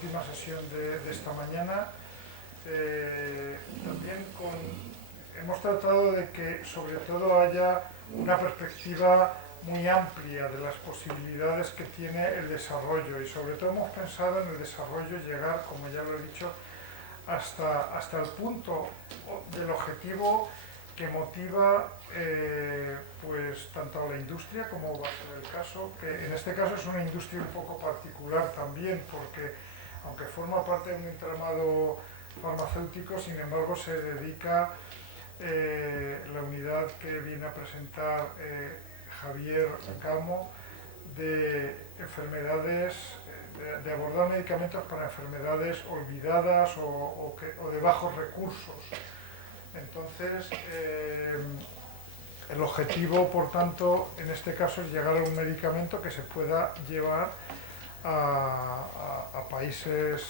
última sesión de esta mañana. También hemos tratado de que sobre todo haya una perspectiva muy amplia de las posibilidades que tiene el desarrollo, y sobre todo hemos pensado en el desarrollo llegar, como ya lo he dicho, hasta el punto del objetivo que motiva pues tanto a la industria, como va a ser el caso, que en este caso es una industria un poco particular también, porque aunque forma parte de un entramado farmacéutico, sin embargo se dedica la unidad que viene a presentar Javier Gamo, de enfermedades, de abordar medicamentos para enfermedades olvidadas o de bajos recursos. Entonces, el objetivo, por tanto, en este caso es llegar a un medicamento que se pueda llevar a países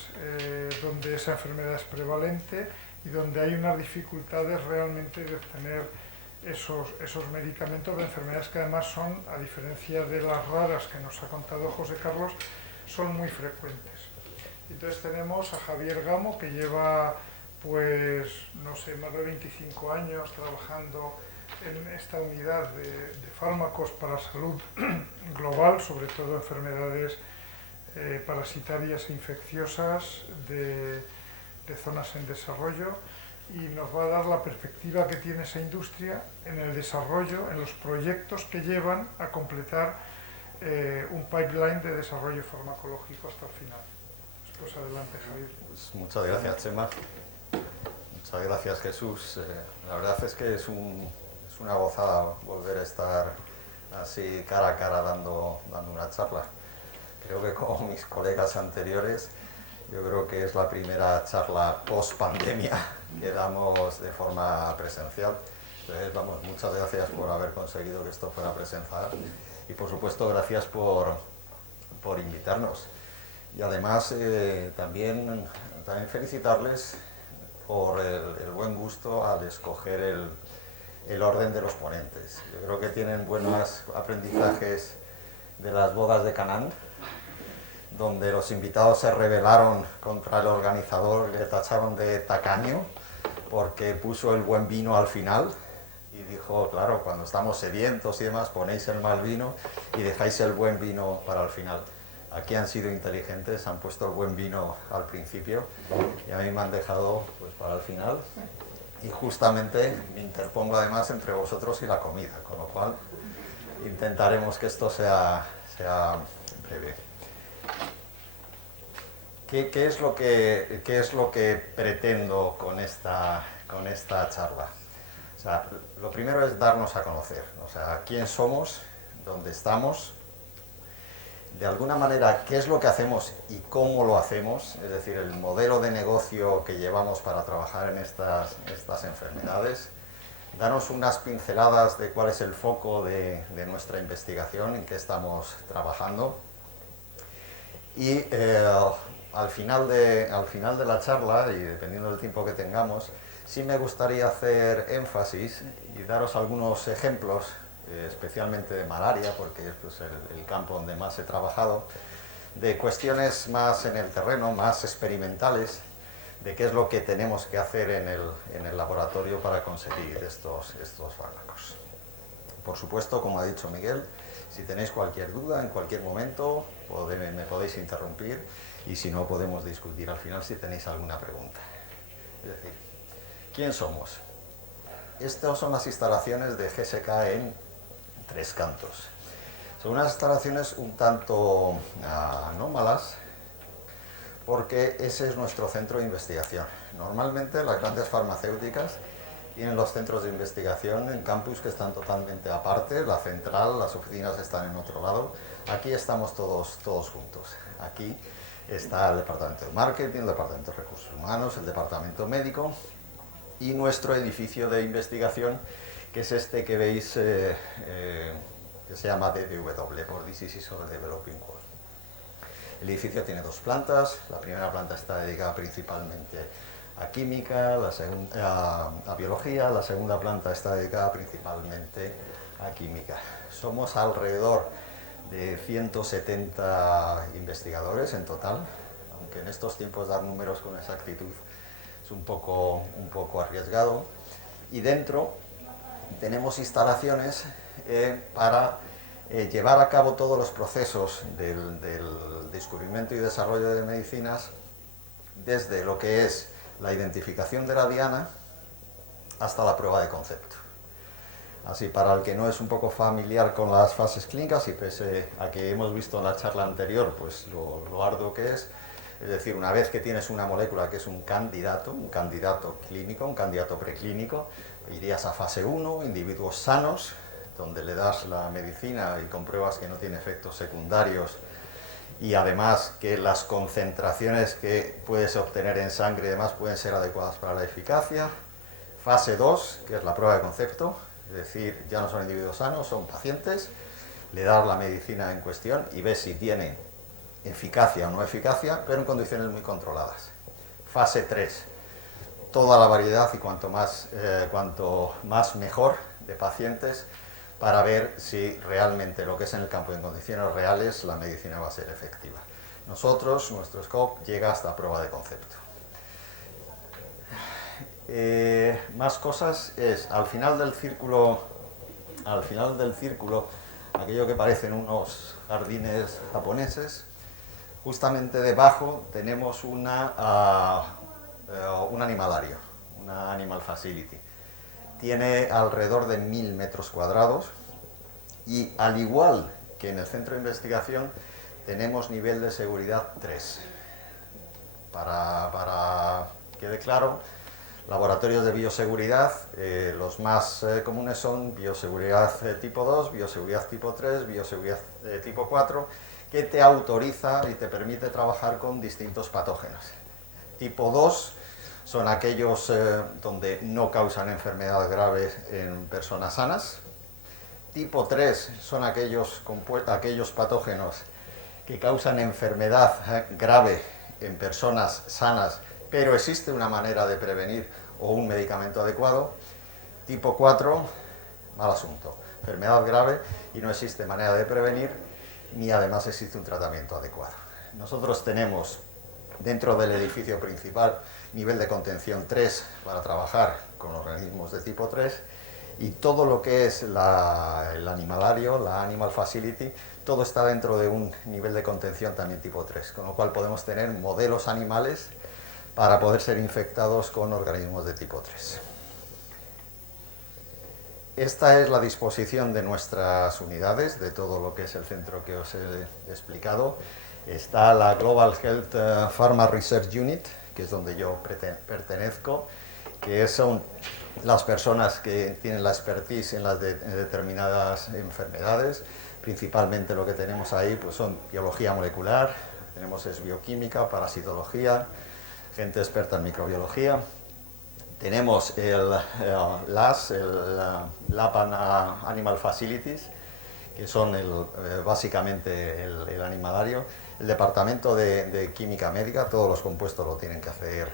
donde esa enfermedad es prevalente y donde hay unas dificultades realmente de obtener esos medicamentos de enfermedades que además son, a diferencia de las raras que nos ha contado José Carlos, son muy frecuentes. Entonces tenemos a Javier Gamo, que lleva, pues, no sé, más de 25 años trabajando en esta unidad de fármacos para salud global, sobre todo enfermedades parasitarias e infecciosas de zonas en desarrollo, y nos va a dar la perspectiva que tiene esa industria en el desarrollo, en los proyectos que llevan a completar un pipeline de desarrollo farmacológico hasta el final. Pues adelante, Javier. Pues muchas gracias, Chema. Muchas gracias, Jesús. La verdad es que es una gozada volver a estar así cara a cara dando una charla. Creo que como mis colegas anteriores, yo creo que es la primera charla post-pandemia que damos de forma presencial. Entonces, vamos, muchas gracias por haber conseguido que esto fuera presencial y, por supuesto, gracias por invitarnos. Y además, también felicitarles por el buen gusto al escoger el orden de los ponentes. Yo creo que tienen buenos aprendizajes de las bodas de Canaán, donde los invitados se rebelaron contra el organizador, le tacharon de tacaño porque puso el buen vino al final y dijo, claro, cuando estamos sedientos y demás ponéis el mal vino y dejáis el buen vino para el final. Aquí han sido inteligentes, han puesto el buen vino al principio y a mí me han dejado pues para el final, y justamente me interpongo además entre vosotros y la comida, con lo cual intentaremos que esto sea breve. ¿Qué es lo que pretendo con esta charla? O sea, lo primero es darnos a conocer, o sea, quién somos, dónde estamos, de alguna manera qué es lo que hacemos y cómo lo hacemos, es decir, el modelo de negocio que llevamos para trabajar en estas enfermedades, darnos unas pinceladas de cuál es el foco de nuestra investigación, en qué estamos trabajando, y al final de la charla, y dependiendo del tiempo que tengamos, sí me gustaría hacer énfasis y daros algunos ejemplos, especialmente de malaria, porque es pues, el campo donde más he trabajado, de cuestiones más en el terreno, más experimentales, de qué es lo que tenemos que hacer en el laboratorio para conseguir estos fármacos. Por supuesto, como ha dicho Miguel, si tenéis cualquier duda en cualquier momento, me podéis interrumpir, y si no, podemos discutir al final si tenéis alguna pregunta. Es decir, ¿quién somos? Estas son las instalaciones de GSK en Tres Cantos. Son unas instalaciones un tanto anómalas, porque ese es nuestro centro de investigación. Normalmente las grandes farmacéuticas tienen los centros de investigación en campus que están totalmente aparte, la central, las oficinas están en otro lado. Aquí estamos todos juntos. Aquí está el departamento de marketing, el departamento de recursos humanos, el departamento médico y nuestro edificio de investigación, que es este que veis, que se llama DDW, por Diseases of the Developing World. El edificio tiene dos plantas. La primera planta está dedicada principalmente a química, a biología. La segunda planta está dedicada principalmente a química. Somos alrededor de 170 investigadores en total, aunque en estos tiempos dar números con exactitud es un poco arriesgado. Y dentro tenemos instalaciones para llevar a cabo todos los procesos del descubrimiento y desarrollo de medicinas, desde lo que es la identificación de la diana hasta la prueba de concepto. Así, para el que no es un poco familiar con las fases clínicas, y pese a que hemos visto en la charla anterior pues lo arduo que es decir, una vez que tienes una molécula que es un candidato clínico, un candidato preclínico, irías a fase 1, individuos sanos, donde le das la medicina y compruebas que no tiene efectos secundarios y además que las concentraciones que puedes obtener en sangre y demás pueden ser adecuadas para la eficacia. Fase 2, que es la prueba de concepto, es decir, ya no son individuos sanos, son pacientes, le das la medicina en cuestión y ves si tiene eficacia o no eficacia, pero en condiciones muy controladas. Fase 3, toda la variedad y cuanto más mejor de pacientes para ver si realmente lo que es en el campo en condiciones reales la medicina va a ser efectiva. Nuestro scope llega hasta prueba de concepto. Más cosas es, al final del círculo, aquello que parecen unos jardines japoneses, justamente debajo tenemos un animalario, una animal facility. Tiene alrededor de 1000 metros cuadrados y, al igual que en el centro de investigación, tenemos nivel de seguridad 3. Para que quede claro, laboratorios de bioseguridad, los más comunes son bioseguridad tipo 2, bioseguridad tipo 3, bioseguridad tipo 4, que te autoriza y te permite trabajar con distintos patógenos. Tipo 2 son aquellos donde no causan enfermedad grave en personas sanas. Tipo 3 son aquellos patógenos que causan enfermedad grave en personas sanas, pero existe una manera de prevenir o un medicamento adecuado. Tipo 4, mal asunto, enfermedad grave y no existe manera de prevenir, ni además existe un tratamiento adecuado. Nosotros tenemos dentro del edificio principal nivel de contención 3 para trabajar con organismos de tipo 3, y todo lo que es el animalario, la Animal Facility, todo está dentro de un nivel de contención también tipo 3, con lo cual podemos tener modelos animales para poder ser infectados con organismos de tipo 3. Esta es la disposición de nuestras unidades, de todo lo que es el centro que os he explicado. Está la Global Health Pharma Research Unit, que es donde yo pertenezco, que son las personas que tienen la expertise en determinadas enfermedades. Principalmente lo que tenemos ahí pues son biología molecular, tenemos bioquímica, parasitología, gente experta en microbiología. Tenemos el Lab and Animal Facilities, que son básicamente el animalario. El departamento de química médica, todos los compuestos lo tienen que hacer,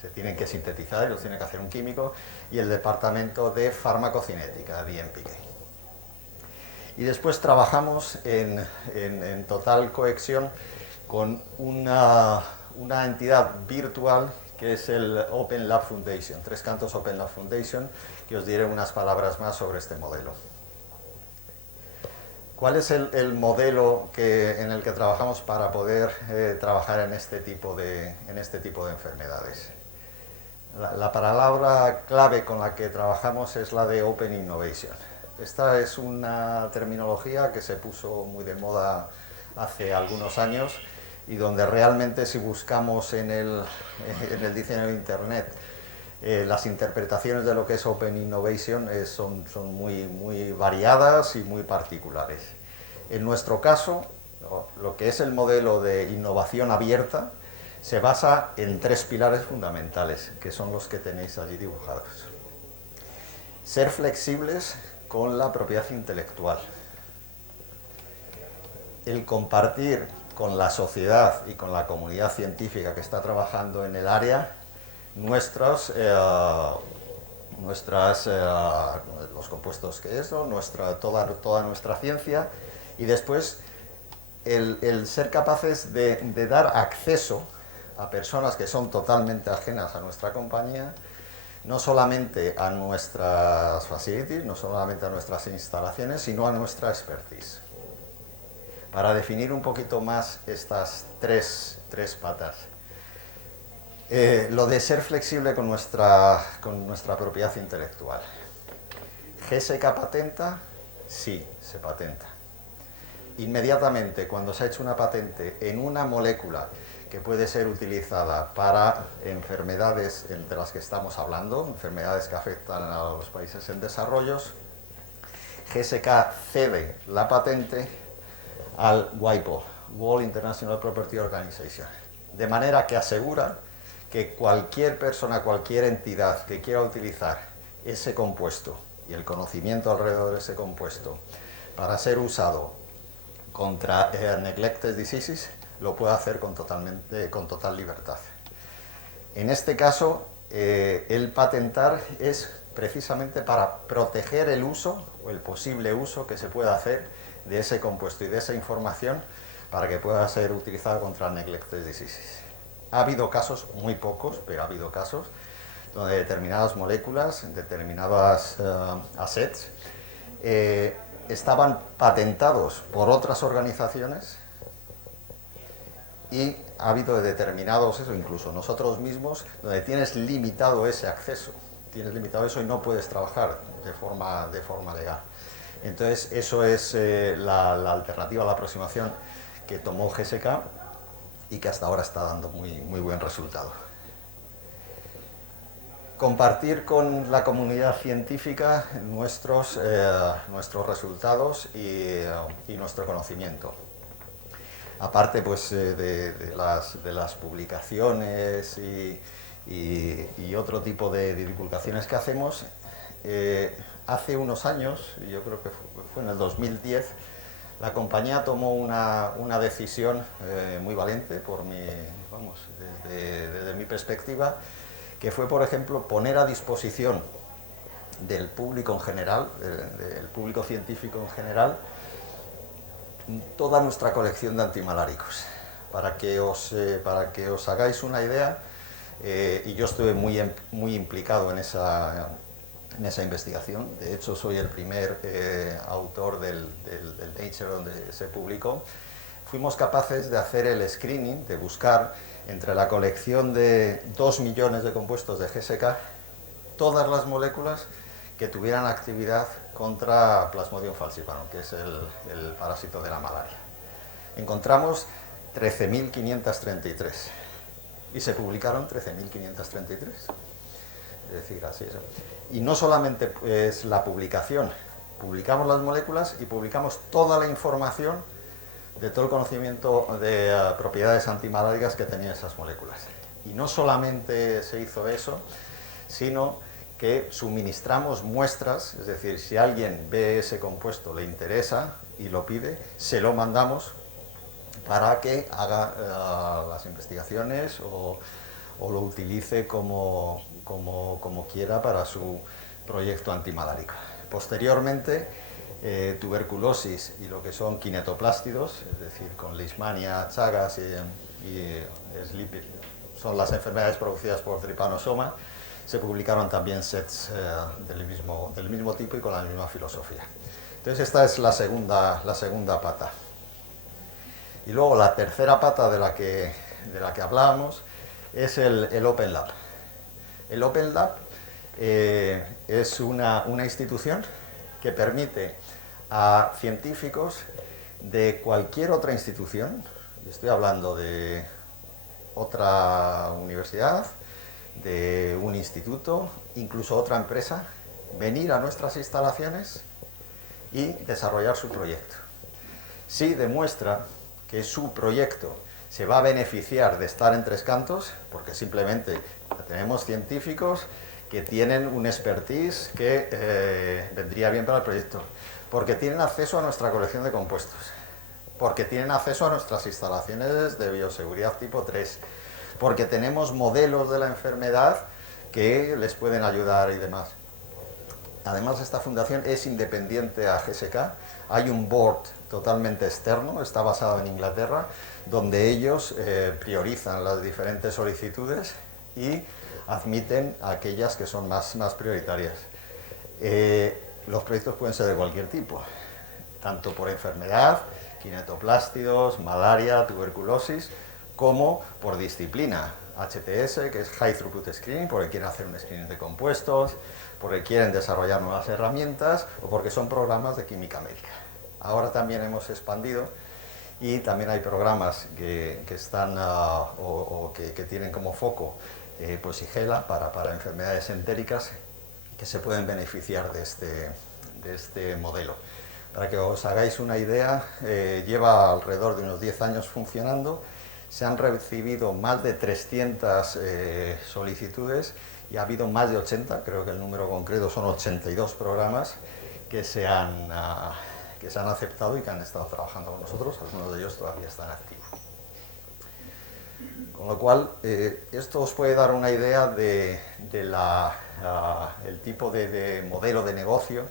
se tienen que sintetizar y los tiene que hacer un químico. Y el departamento de farmacocinética, DMPK. Y después trabajamos en total cohesión con una entidad virtual que es el Open Lab Foundation, Tres Cantos Open Lab Foundation, que os diré unas palabras más sobre este modelo. ¿Cuál es el modelo en el que trabajamos para poder trabajar en este tipo de enfermedades? La palabra clave con la que trabajamos es la de Open Innovation. Esta es una terminología que se puso muy de moda hace algunos años y donde realmente, si buscamos en el diccionario de Internet las interpretaciones de lo que es Open Innovation son muy variadas y muy particulares. En nuestro caso, lo que es el modelo de innovación abierta se basa en 3 pilares fundamentales, que son los que tenéis allí dibujados. Ser flexibles con la propiedad intelectual. El compartir con la sociedad y con la comunidad científica que está trabajando en el área los compuestos que es, toda nuestra ciencia, y después el ser capaces de dar acceso a personas que son totalmente ajenas a nuestra compañía, no solamente a nuestras facilities, no solamente a nuestras instalaciones, sino a nuestra expertise. Para definir un poquito más estas tres patas. Lo de ser flexible con nuestra propiedad intelectual. ¿GSK patenta? Sí, se patenta. Inmediatamente, cuando se ha hecho una patente en una molécula que puede ser utilizada para enfermedades de las que estamos hablando, enfermedades que afectan a los países en desarrollo, GSK cede la patente al WIPO, World International Property Organization, de manera que asegura que cualquier persona, cualquier entidad que quiera utilizar ese compuesto y el conocimiento alrededor de ese compuesto para ser usado contra neglected diseases, lo puede hacer con total libertad. En este caso, el patentar es precisamente para proteger el uso o el posible uso que se pueda hacer de ese compuesto y de esa información para que pueda ser utilizado contra neglected diseases. Ha habido casos, muy pocos, pero ha habido casos, donde determinadas moléculas, determinadas assets, estaban patentados por otras organizaciones y ha habido determinados, incluso nosotros mismos, donde tienes limitado ese acceso, tienes limitado eso y no puedes trabajar de forma legal. Entonces, eso es la alternativa, la aproximación que tomó GSK y que hasta ahora está dando muy buen resultado. Compartir con la comunidad científica nuestros resultados y nuestro conocimiento. Aparte pues, de las publicaciones y otro tipo de divulgaciones que hacemos, hace unos años, yo creo que fue en el 2010, la compañía tomó una decisión muy valiente desde mi perspectiva, que fue, por ejemplo, poner a disposición del público en general, del público científico en general, toda nuestra colección de antimaláricos. Para que os hagáis una idea, y yo estuve muy implicado en esa investigación. De hecho, soy el primer autor del Nature donde se publicó. Fuimos capaces de hacer el screening, de buscar entre la colección de 2 millones de compuestos de GSK todas las moléculas que tuvieran actividad contra Plasmodium falciparum, que es el parásito de la malaria. Encontramos 13.533 y se publicaron 13.533. Es decir, así es. Y no solamente es la publicación, publicamos las moléculas y publicamos toda la información de todo el conocimiento de propiedades antimaláricas que tenían esas moléculas. Y no solamente se hizo eso, sino que suministramos muestras, es decir, si alguien ve ese compuesto, le interesa y lo pide, se lo mandamos para que haga las investigaciones o lo utilice como quiera para su proyecto antimalárico. Posteriormente, tuberculosis y lo que son kinetoplástidos, es decir, con leishmania, chagas y sleeping, son las enfermedades producidas por trypanosoma, se publicaron también sets del mismo tipo y con la misma filosofía. Entonces esta es la segunda pata. Y luego la tercera pata de la que hablábamos es el Open Lab. El Open Lab es una institución que permite a científicos de cualquier otra institución, estoy hablando de otra universidad, de un instituto, incluso otra empresa, venir a nuestras instalaciones y desarrollar su proyecto. Si demuestra que su proyecto se va a beneficiar de estar en Tres Cantos, porque simplemente tenemos científicos que tienen un expertise que vendría bien para el proyecto, porque tienen acceso a nuestra colección de compuestos, porque tienen acceso a nuestras instalaciones de bioseguridad tipo 3, porque tenemos modelos de la enfermedad que les pueden ayudar y demás. Además, esta fundación es independiente a GSK. Hay un board totalmente externo, está basado en Inglaterra, donde ellos priorizan las diferentes solicitudes y admiten aquellas que son más prioritarias. Los proyectos pueden ser de cualquier tipo, tanto por enfermedad, kinetoplástidos, malaria, tuberculosis, como por disciplina. HTS, que es High Throughput Screening, porque quieren hacer un screening de compuestos, porque quieren desarrollar nuevas herramientas o porque son programas de química médica. Ahora también hemos expandido y también hay programas que están o que tienen como foco pues Shigella para enfermedades entéricas que se pueden beneficiar de este modelo. Para que os hagáis una idea, lleva alrededor de unos 10 años funcionando. Se han recibido más de 300 solicitudes y ha habido más de 80, creo que el número concreto son 82 programas que se han aceptado y que han estado trabajando con nosotros, algunos de ellos todavía están activos. Con lo cual, esto os puede dar una idea de el tipo de modelo de negocio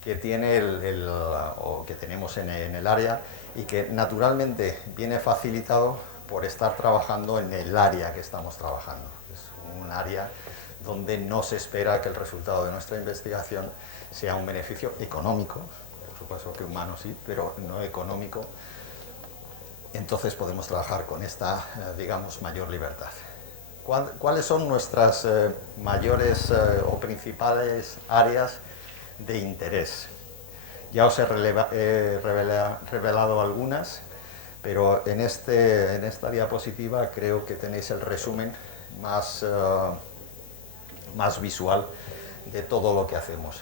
que tiene o que tenemos en el área y que naturalmente viene facilitado por estar trabajando en el área que estamos trabajando. Es un área donde no se espera que el resultado de nuestra investigación sea un beneficio económico, por supuesto que humano sí, pero no económico. Entonces podemos trabajar con esta, digamos, mayor libertad. ¿Cuáles son nuestras mayores o principales áreas de interés? Ya os he revelado algunas, pero en esta diapositiva creo que tenéis el resumen más visual de todo lo que hacemos.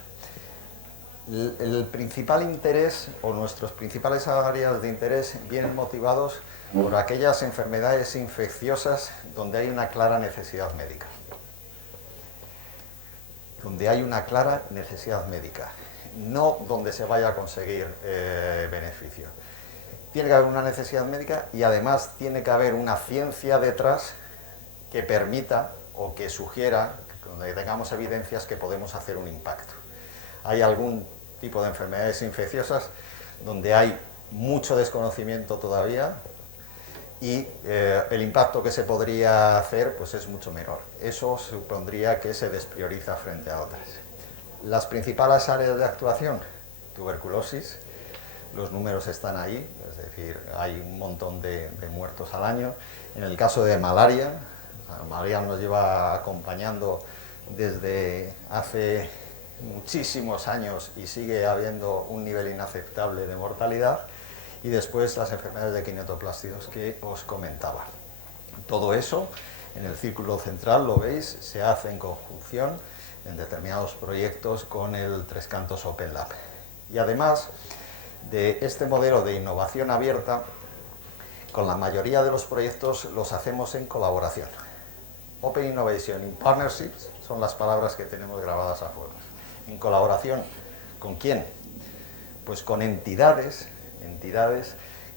El principal interés o nuestros principales áreas de interés vienen motivados por aquellas enfermedades infecciosas donde hay una clara necesidad médica. Donde hay una clara necesidad médica, no donde se vaya a conseguir beneficio. Tiene que haber una necesidad médica y además tiene que haber una ciencia detrás que permita o que sugiera, donde tengamos evidencias que podemos hacer un impacto. Hay algún tipo de enfermedades infecciosas donde hay mucho desconocimiento todavía y el impacto que se podría hacer pues es mucho menor. Eso supondría que se desprioriza frente a otras. Las principales áreas de actuación, tuberculosis, los números están ahí, es decir, hay un montón de muertos al año. En el caso de malaria, la malaria nos lleva acompañando desde hace muchísimos años y sigue habiendo un nivel inaceptable de mortalidad. Y después las enfermedades de kinetoplástidos que os comentaba. Todo eso, en el círculo central, lo veis, se hace en conjunción en determinados proyectos con el Tres Cantos Open Lab. Y además de este modelo de innovación abierta, con la mayoría de los proyectos los hacemos en colaboración. Open Innovation in Partnerships son las palabras que tenemos grabadas a fuego. En colaboración, ¿con quién? Pues con entidades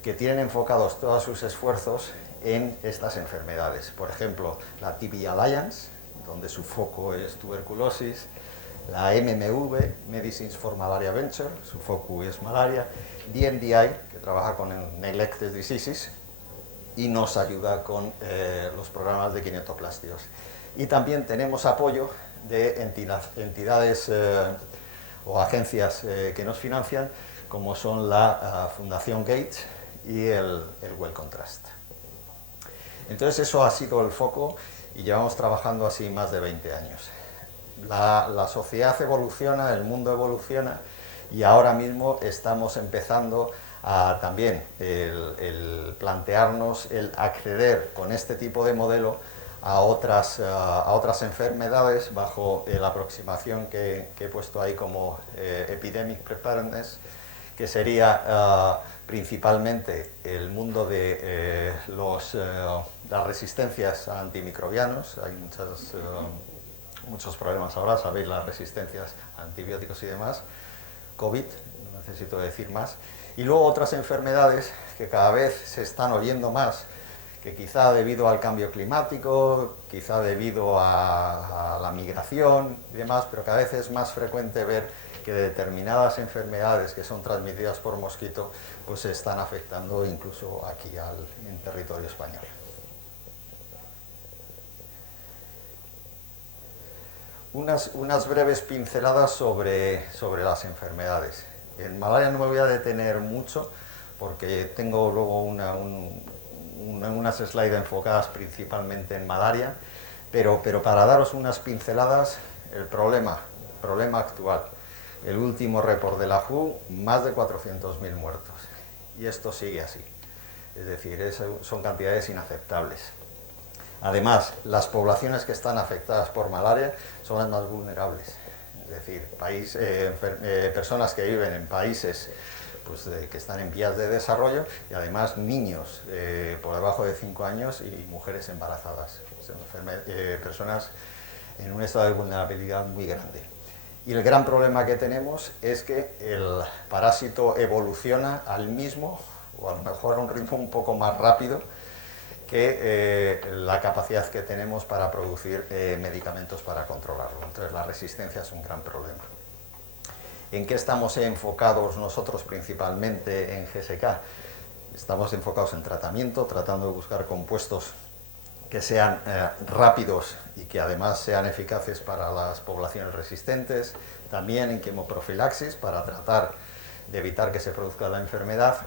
que tienen enfocados todos sus esfuerzos en estas enfermedades. Por ejemplo, la TB Alliance, donde su foco es tuberculosis, la MMV, Medicines for Malaria Venture, su foco es malaria, DNDi, que trabaja con Neglected Diseases y nos ayuda con los programas de kinetoplástidos. Y también tenemos apoyo de entidades o agencias que nos financian, como son la Fundación Gates y el Wellcome Trust. Entonces eso ha sido el foco y llevamos trabajando así más de 20 años. La sociedad evoluciona, el mundo evoluciona y ahora mismo estamos empezando a también el plantearnos el acceder con este tipo de modelo a otras enfermedades bajo la aproximación que he puesto ahí como Epidemic Preparedness, que sería principalmente el mundo de las resistencias a antimicrobianos. Hay muchos problemas ahora, sabéis, las resistencias a antibióticos y demás. COVID, no necesito decir más. Y luego otras enfermedades que cada vez se están oyendo más, que quizá debido al cambio climático, quizá debido a la migración y demás, pero cada vez es más frecuente ver que determinadas enfermedades que son transmitidas por mosquito pues se están afectando incluso aquí en territorio español. Unas breves pinceladas sobre las enfermedades. En malaria no me voy a detener mucho porque tengo luego unas slides enfocadas principalmente en malaria, pero para daros unas pinceladas, el problema actual. El último report de la WHO, más de 400.000 muertos. Y esto sigue así. Es decir, son cantidades inaceptables. Además, las poblaciones que están afectadas por malaria son las más vulnerables. Es decir, personas que viven en países pues, que están en vías de desarrollo y además niños por debajo de 5 años y mujeres embarazadas. Son personas en un estado de vulnerabilidad muy grande. Y el gran problema que tenemos es que el parásito evoluciona al mismo, o a lo mejor a un ritmo un poco más rápido, que la capacidad que tenemos para producir medicamentos para controlarlo. Entonces la resistencia es un gran problema. ¿En qué estamos enfocados nosotros principalmente en GSK? Estamos enfocados en tratamiento, tratando de buscar compuestos que sean rápidos y que además sean eficaces para las poblaciones resistentes, también en quimoprofilaxis para tratar de evitar que se produzca la enfermedad.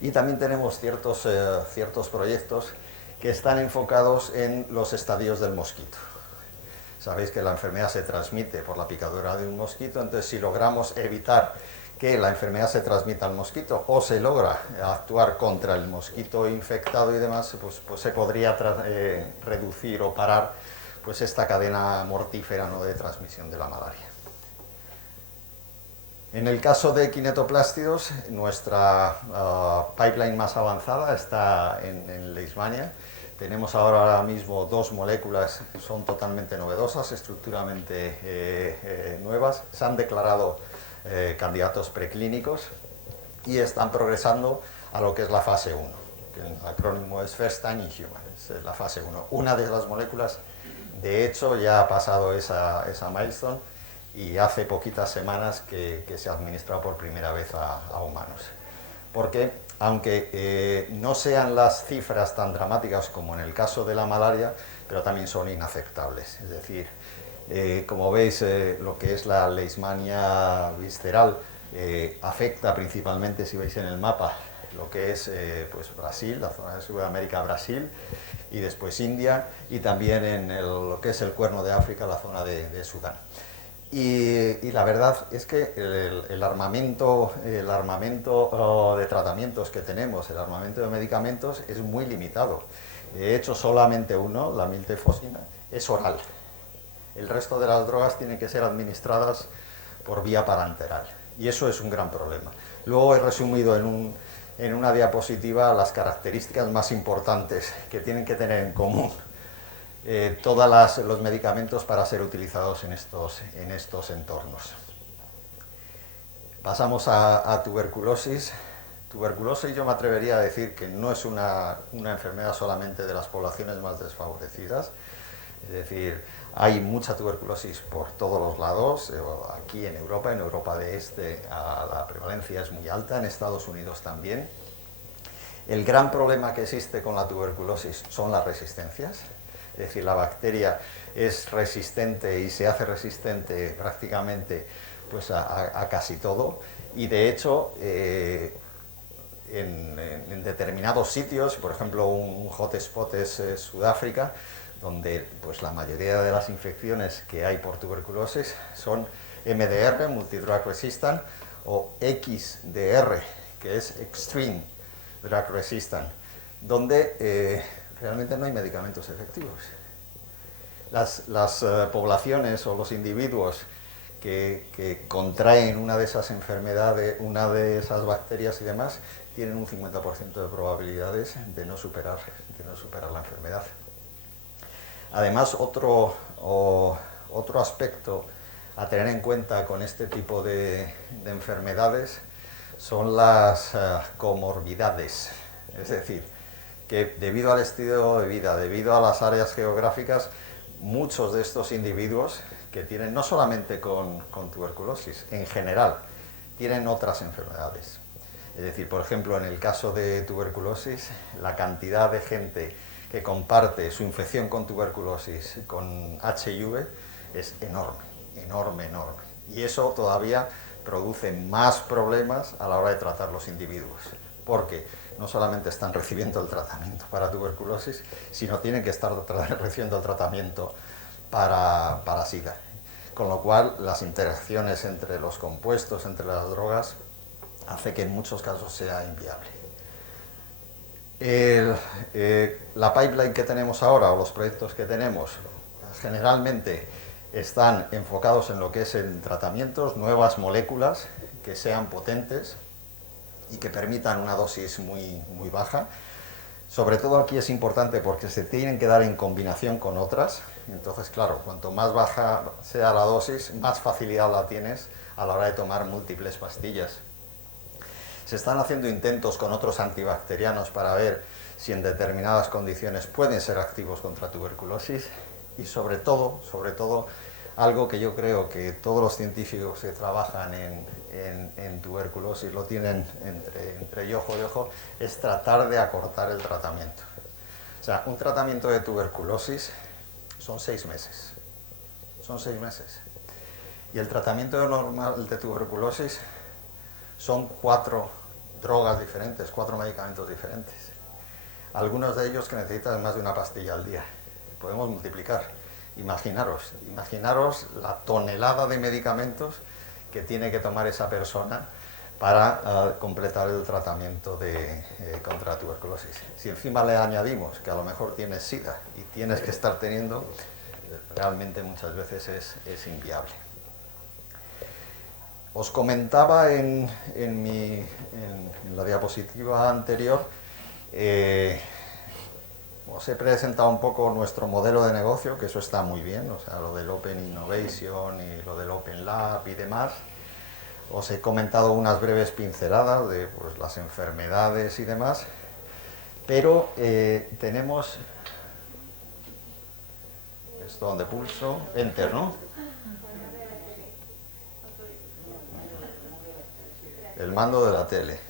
Y también tenemos ciertos proyectos que están enfocados en los estadios del mosquito. Sabéis que la enfermedad se transmite por la picadura de un mosquito, entonces si logramos evitar que la enfermedad se transmita al mosquito o se logra actuar contra el mosquito infectado y demás, pues se podría reducir o parar pues esta cadena mortífera, ¿no?, de transmisión de la malaria. En el caso de kinetoplástidos, nuestra pipeline más avanzada está en Leishmania. Tenemos ahora mismo 2 moléculas que son totalmente novedosas, estructuralmente nuevas. Se han declarado candidatos preclínicos y están progresando a lo que es la fase 1, que el acrónimo es First Time in Human, es la fase 1. Una de las moléculas, de hecho, ya ha pasado esa milestone y hace poquitas semanas que se ha administrado por primera vez a humanos. Porque, aunque no sean las cifras tan dramáticas como en el caso de la malaria, pero también son inaceptables. Es decir, como veis, lo que es la leishmania visceral afecta principalmente, si veis en el mapa, lo que es pues Brasil, la zona de Sudamérica, Brasil, y después India, y también en lo que es el Cuerno de África, la zona de Sudán. Y la verdad es que el armamento de tratamientos que tenemos, el armamento de medicamentos, es muy limitado. De hecho, solamente uno, la miltefosina, es oral. El resto de las drogas tienen que ser administradas por vía parenteral. Y eso es un gran problema. Luego he resumido en una diapositiva las características más importantes que tienen que tener en común todos los medicamentos para ser utilizados en estos entornos. Pasamos a tuberculosis. Tuberculosis, yo me atrevería a decir que no es una enfermedad solamente de las poblaciones más desfavorecidas. Es decir, hay mucha tuberculosis por todos los lados. Aquí en Europa de Este, la prevalencia es muy alta, en Estados Unidos también. El gran problema que existe con la tuberculosis son las resistencias. Es decir, la bacteria es resistente y se hace resistente prácticamente pues, a casi todo. Y de hecho, en determinados sitios, por ejemplo, un hotspot es Sudáfrica, donde pues, la mayoría de las infecciones que hay por tuberculosis son MDR, Multidrug Resistant, o XDR, que es Extreme Drug Resistant, donde realmente no hay medicamentos efectivos. Las poblaciones o los individuos que contraen una de esas enfermedades, una de esas bacterias y demás, tienen un 50% de probabilidades de no superar la enfermedad. Además, otro aspecto a tener en cuenta con este tipo de enfermedades son las comorbidades, es decir, que debido al estilo de vida, debido a las áreas geográficas, muchos de estos individuos que tienen, no solamente con tuberculosis, en general, tienen otras enfermedades. Es decir, por ejemplo, en el caso de tuberculosis, la cantidad de gente que comparte su infección con tuberculosis con HIV es enorme, enorme, enorme. Y eso todavía produce más problemas a la hora de tratar los individuos, porque no solamente están recibiendo el tratamiento para tuberculosis, sino tienen que estar recibiendo el tratamiento para SIDA. Con lo cual, las interacciones entre los compuestos, entre las drogas, hace que en muchos casos sea inviable. La pipeline que tenemos ahora, o los proyectos que tenemos, generalmente están enfocados en lo que es en tratamientos, nuevas moléculas que sean potentes y que permitan una dosis muy baja. Sobre todo aquí es importante porque se tienen que dar en combinación con otras. Entonces, claro, cuanto más baja sea la dosis, más facilidad la tienes a la hora de tomar múltiples pastillas. Se están haciendo intentos con otros antibacterianos para ver si en determinadas condiciones pueden ser activos contra tuberculosis y sobre todo, algo que yo creo que todos los científicos que trabajan en tuberculosis lo tienen entre ojo y ojo, es tratar de acortar el tratamiento. O sea, un tratamiento de tuberculosis son 6 meses. Son 6 meses. Y el tratamiento normal de tuberculosis son 4 drogas diferentes, 4 medicamentos diferentes. Algunos de ellos que necesitan más de una pastilla al día. Podemos multiplicar. Imaginaros la tonelada de medicamentos que tiene que tomar esa persona para completar el tratamiento contra la tuberculosis. Si encima le añadimos que a lo mejor tienes SIDA y tienes que estar teniendo, realmente muchas veces es inviable. Os comentaba en la diapositiva anterior, os he presentado un poco nuestro modelo de negocio, que eso está muy bien, o sea, lo del Open Innovation y lo del Open Lab y demás. Os he comentado unas breves pinceladas de pues, las enfermedades y demás, pero tenemos esto donde pulso, Enter, ¿no? El mando de la tele.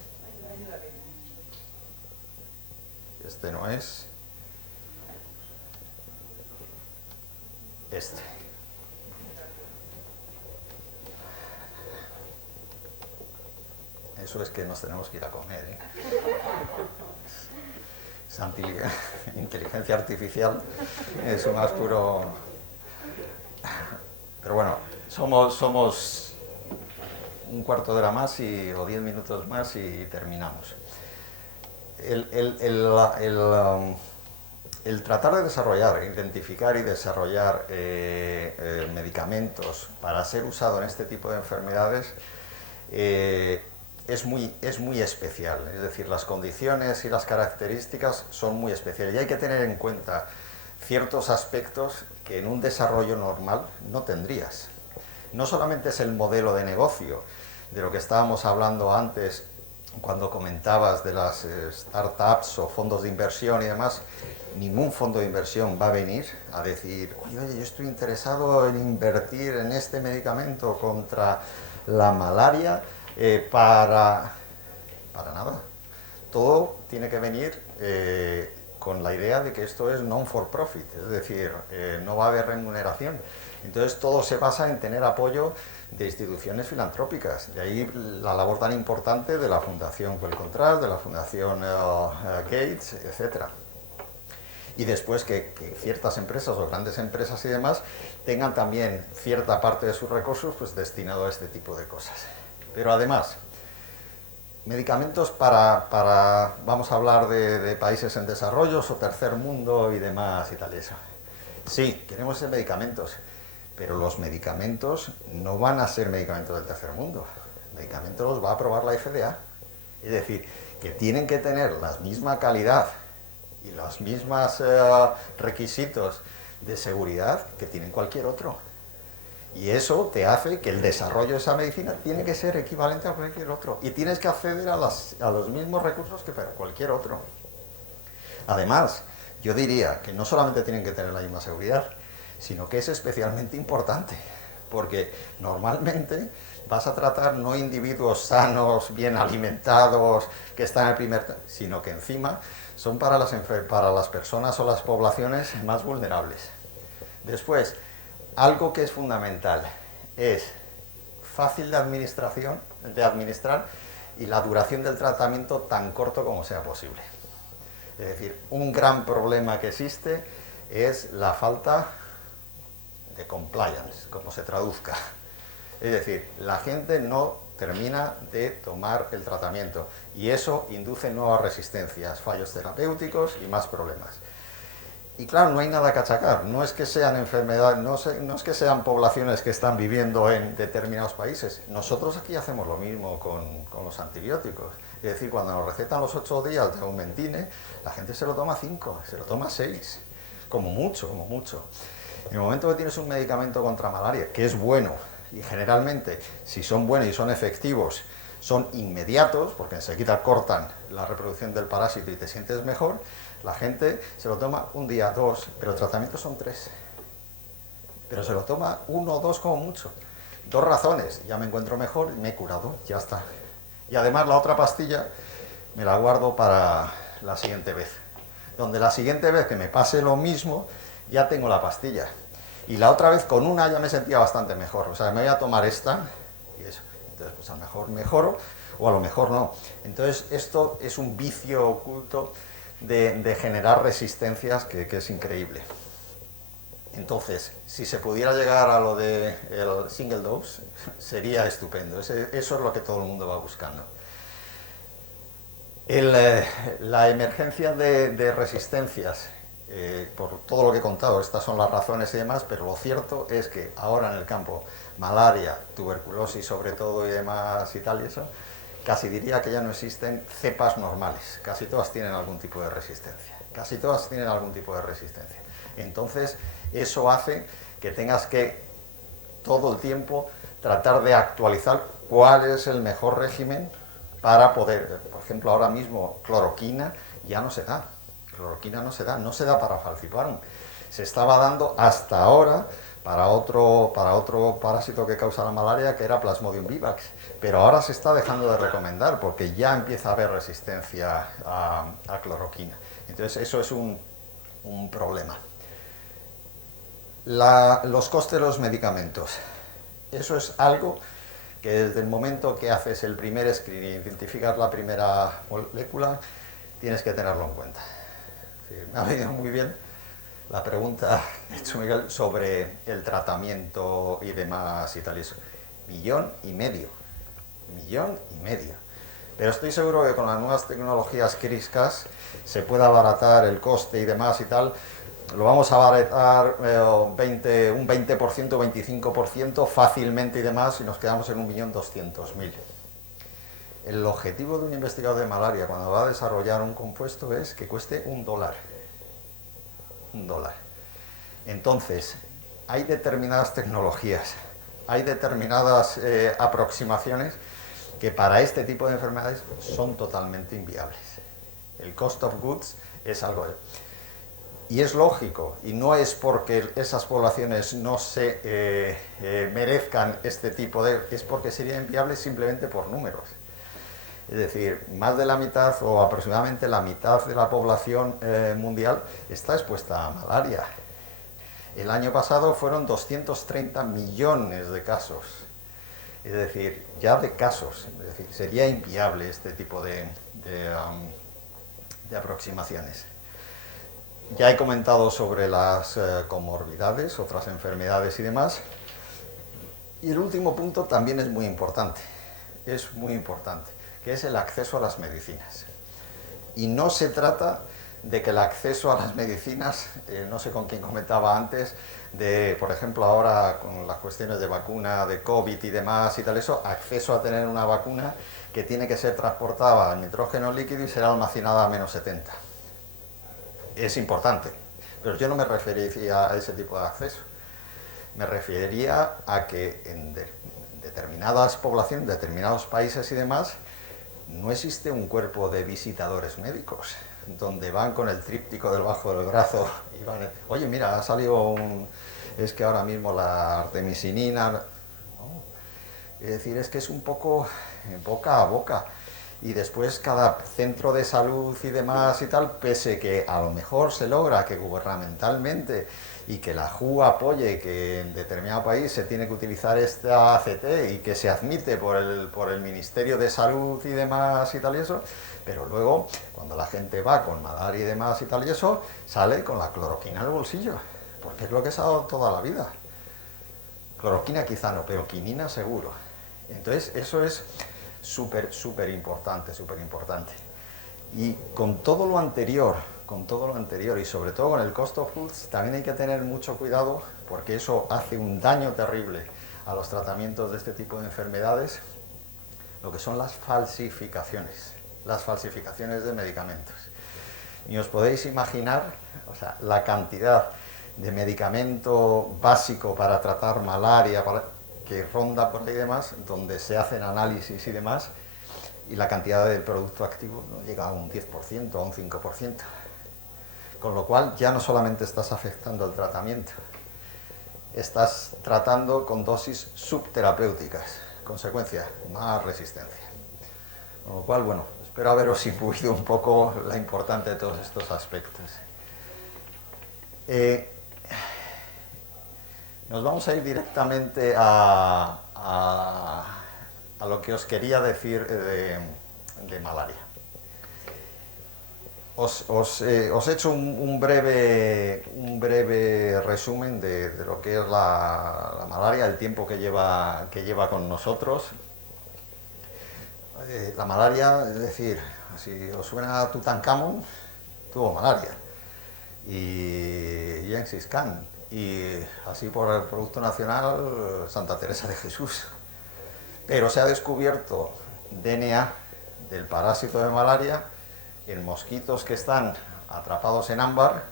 Este no es. Este. Eso es que nos tenemos que ir a comer, ¿eh? Esa inteligencia artificial es un más puro... Pero bueno, somos un cuarto de hora más o 10 minutos más y terminamos. El tratar de desarrollar, identificar y desarrollar medicamentos para ser usado en este tipo de enfermedades es muy especial. Es decir, las condiciones y las características son muy especiales y hay que tener en cuenta ciertos aspectos que en un desarrollo normal no tendrías. No solamente es el modelo de negocio, de lo que estábamos hablando antes cuando comentabas de las startups o fondos de inversión y demás. Ningún fondo de inversión va a venir a decir, oye, yo estoy interesado en invertir en este medicamento contra la malaria para nada. Todo tiene que venir con la idea de que esto es non for profit, es decir, no va a haber remuneración. Entonces todo se basa en tener apoyo de instituciones filantrópicas. De ahí la labor tan importante de la Fundación Wellcome, de la Fundación Gates, etc. Y después que ciertas empresas o grandes empresas y demás tengan también cierta parte de sus recursos pues, destinado a este tipo de cosas. Pero además, medicamentos vamos a hablar de países en desarrollo o tercer mundo y demás y tal y eso. Sí, queremos ser medicamentos, pero los medicamentos no van a ser medicamentos del tercer mundo. Medicamentos los va a aprobar la FDA. Es decir, que tienen que tener la misma calidad y los mismos requisitos de seguridad que tienen cualquier otro. Y eso te hace que el desarrollo de esa medicina tiene que ser equivalente a cualquier otro. Y tienes que acceder a los mismos recursos que para cualquier otro. Además, yo diría que no solamente tienen que tener la misma seguridad, sino que es especialmente importante, porque normalmente vas a tratar no individuos sanos, bien alimentados, que están en el sino que encima son para las personas o las poblaciones más vulnerables. Después, algo que es fundamental es fácil de administrar y la duración del tratamiento tan corto como sea posible. Es decir, un gran problema que existe es la falta de compliance, como se traduzca. Es decir, la gente no termina de tomar el tratamiento y eso induce nuevas resistencias, fallos terapéuticos y más problemas. Y claro, no hay nada que achacar, no es que sean enfermedades, no es que sean poblaciones que están viviendo en determinados países. Nosotros aquí hacemos lo mismo con los antibióticos. Es decir, cuando nos recetan los 8 días de Aumentine, la gente se lo toma 5, se lo toma 6, como mucho, como mucho. En el momento que tienes un medicamento contra malaria, que es bueno, y generalmente, si son buenos y son efectivos, son inmediatos, porque enseguida cortan la reproducción del parásito y te sientes mejor, la gente se lo toma 1 día, 2, pero el tratamiento son 3. Pero se lo toma 1 o 2 como mucho. 2 razones, ya me encuentro mejor, me he curado, ya está. Y además la otra pastilla me la guardo para la siguiente vez. Donde la siguiente vez que me pase lo mismo, ya tengo la pastilla. Y la otra vez con una ya me sentía bastante mejor. O sea, me voy a tomar esta y eso. Entonces, pues a lo mejor mejoro o a lo mejor no. Entonces, esto es un vicio oculto de generar resistencias que es increíble. Entonces, si se pudiera llegar a lo del single dose, sería estupendo. Eso es lo que todo el mundo va buscando. La emergencia de resistencias, por todo lo que he contado, estas son las razones y demás, pero lo cierto es que ahora en el campo, malaria, tuberculosis sobre todo y demás y tal y eso, casi diría que ya no existen cepas normales, casi todas tienen algún tipo de resistencia, casi todas tienen algún tipo de resistencia. Entonces, eso hace que tengas que todo el tiempo tratar de actualizar cuál es el mejor régimen para poder, por ejemplo, ahora mismo cloroquina ya no se da, no se da para falciparum, se estaba dando hasta ahora para otro parásito que causa la malaria, que era Plasmodium vivax, pero ahora se está dejando de recomendar porque ya empieza a haber resistencia a cloroquina. Entonces eso es un problema. Los costes de los medicamentos, eso es algo que desde el momento que haces el primer screening, identificas la primera molécula, tienes que tenerlo en cuenta. Sí, me ha venido muy bien la pregunta que ha hecho Miguel sobre el tratamiento y demás y tal y eso. 1,5 millones. Pero estoy seguro que con las nuevas tecnologías CRISPR se puede abaratar el coste y demás y tal. Lo vamos a abaratar un 20%, 25% fácilmente y demás y nos quedamos en 1.200.000. El objetivo de un investigador de malaria cuando va a desarrollar un compuesto es que cueste $1. $1. Entonces, hay determinadas tecnologías, hay determinadas aproximaciones que para este tipo de enfermedades son totalmente inviables. El cost of goods es algo... Y es lógico, y no es porque esas poblaciones no se merezcan este tipo de... es porque sería inviable simplemente por números. Es decir, más de la mitad o aproximadamente la mitad de la población mundial está expuesta a malaria. El año pasado fueron 230 millones de casos. Es decir, ya de casos. Es decir, sería inviable este tipo de aproximaciones. Ya he comentado sobre las comorbidades, otras enfermedades y demás. Y el último punto también es muy importante, que es el acceso a las medicinas. Y no se trata de que el acceso a las medicinas, no sé con quién comentaba antes, de, por ejemplo, ahora con las cuestiones de vacuna, de COVID y demás y tal eso, acceso a tener una vacuna que tiene que ser transportada en nitrógeno líquido y ser almacenada a -70. Es importante, pero yo no me referiría a ese tipo de acceso. Me referiría a que en determinadas poblaciones, determinados países y demás, no existe un cuerpo de visitadores médicos. donde van con el tríptico debajo del brazo y van, oye, mira, ha salido es que ahora mismo la artemisinina, ¿no? Es decir, es que es un poco boca a boca. Y después cada centro de salud y demás y tal, pese que a lo mejor se logra que gubernamentalmente y que la JU apoye que en determinado país se tiene que utilizar esta ACT y que se admite por el Ministerio de Salud y demás y tal y eso, pero luego cuando la gente va con malaria y demás y tal y eso, sale con la cloroquina en el bolsillo, porque es lo que se ha dado toda la vida. Cloroquina quizá no, pero quinina seguro. Entonces eso es súper importante, súper importante. Y con todo lo anterior y sobre todo con el cost of goods, también hay que tener mucho cuidado porque eso hace un daño terrible a los tratamientos de este tipo de enfermedades, lo que son las falsificaciones de medicamentos. Y os podéis imaginar, o sea, la cantidad de medicamento básico para tratar malaria, que ronda por ahí y demás, donde se hacen análisis y demás, y la cantidad del producto activo no llega a un 10%, a un 5%. Con lo cual ya no solamente estás afectando el tratamiento, estás tratando con dosis subterapéuticas, consecuencia, más resistencia. Con lo cual, bueno, espero haberos intuido un poco la importancia de todos estos aspectos. Nos vamos a ir directamente a lo que os quería decir de malaria. Os he hecho un breve resumen de lo que es la malaria, el tiempo que lleva con nosotros. La malaria, es decir, si os suena a Tutankamón, tuvo malaria. Y Gengis Khan. Y así por el Producto Nacional, Santa Teresa de Jesús. Pero se ha descubierto DNA del parásito de malaria en mosquitos que están atrapados en ámbar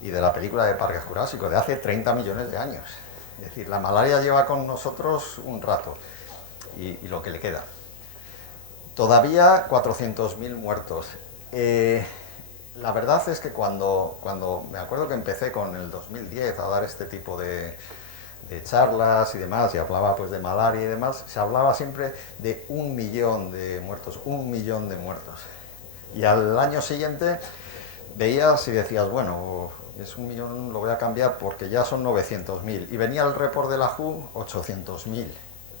y de la película de Parque Jurásico de hace 30 millones de años. Es decir, la malaria lleva con nosotros un rato y lo que le queda. Todavía 400.000 muertos. La verdad es que cuando me acuerdo que empecé con el 2010 a dar este tipo de charlas y demás, y hablaba pues de malaria y demás, se hablaba siempre de 1 millón de muertos, 1 millón de muertos. Y al año siguiente veías y decías, bueno, es 1 millón, lo voy a cambiar porque ya son 900.000. Y venía el report de la WHO, 800.000,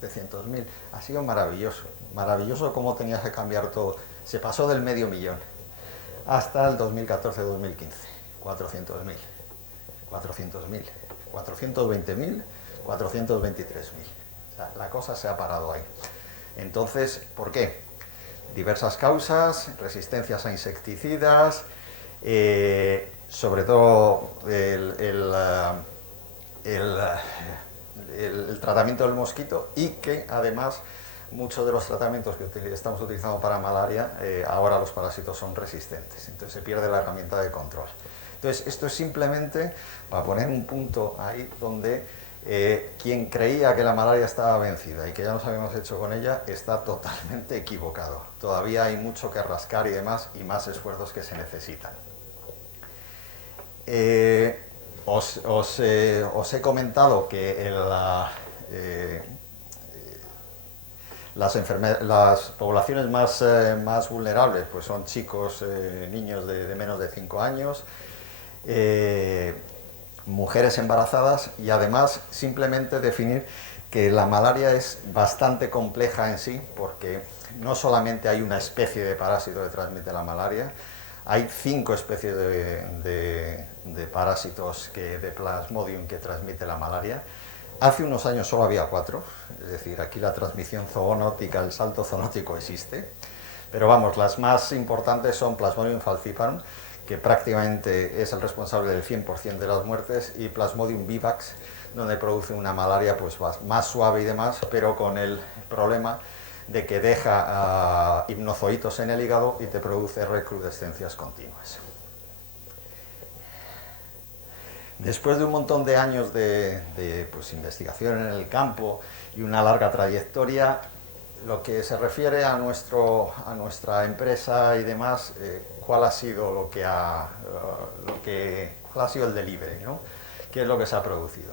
700.000. Ha sido maravilloso, maravilloso cómo tenías que cambiar todo. Se pasó del 500.000 hasta el 2014-2015, 400.000, 400.000, 420.000, 423.000. O sea, la cosa se ha parado ahí. Entonces, ¿por qué? Diversas causas, resistencias a insecticidas, sobre todo el tratamiento del mosquito, y que además muchos de los tratamientos que estamos utilizando para malaria, ahora los parásitos son resistentes, entonces se pierde la herramienta de control. Entonces esto es simplemente para poner un punto ahí donde quien creía que la malaria estaba vencida y que ya nos habíamos hecho con ella está totalmente equivocado. Todavía hay mucho que rascar y demás, y más esfuerzos que se necesitan. Os he comentado que las poblaciones más vulnerables pues son chicos, niños de menos de 5 años, mujeres embarazadas, y además simplemente definir que la malaria es bastante compleja en sí, porque no solamente hay una especie de parásito que transmite la malaria, hay 5 especies de parásitos de Plasmodium que transmite la malaria. Hace unos años solo había 4, es decir, aquí la transmisión zoonótica, el salto zoonótico existe, pero vamos, las más importantes son Plasmodium falciparum, que prácticamente es el responsable del 100% de las muertes, y Plasmodium vivax, donde produce una malaria pues más suave y demás, pero con el problema de que deja hipnozoitos en el hígado y te produce recrudescencias continuas. Después de un montón de años de investigación en el campo y una larga trayectoria, lo que se refiere a nuestra empresa y demás, ¿cuál ha sido cuál ha sido el delivery, ¿no? ¿Qué es lo que se ha producido?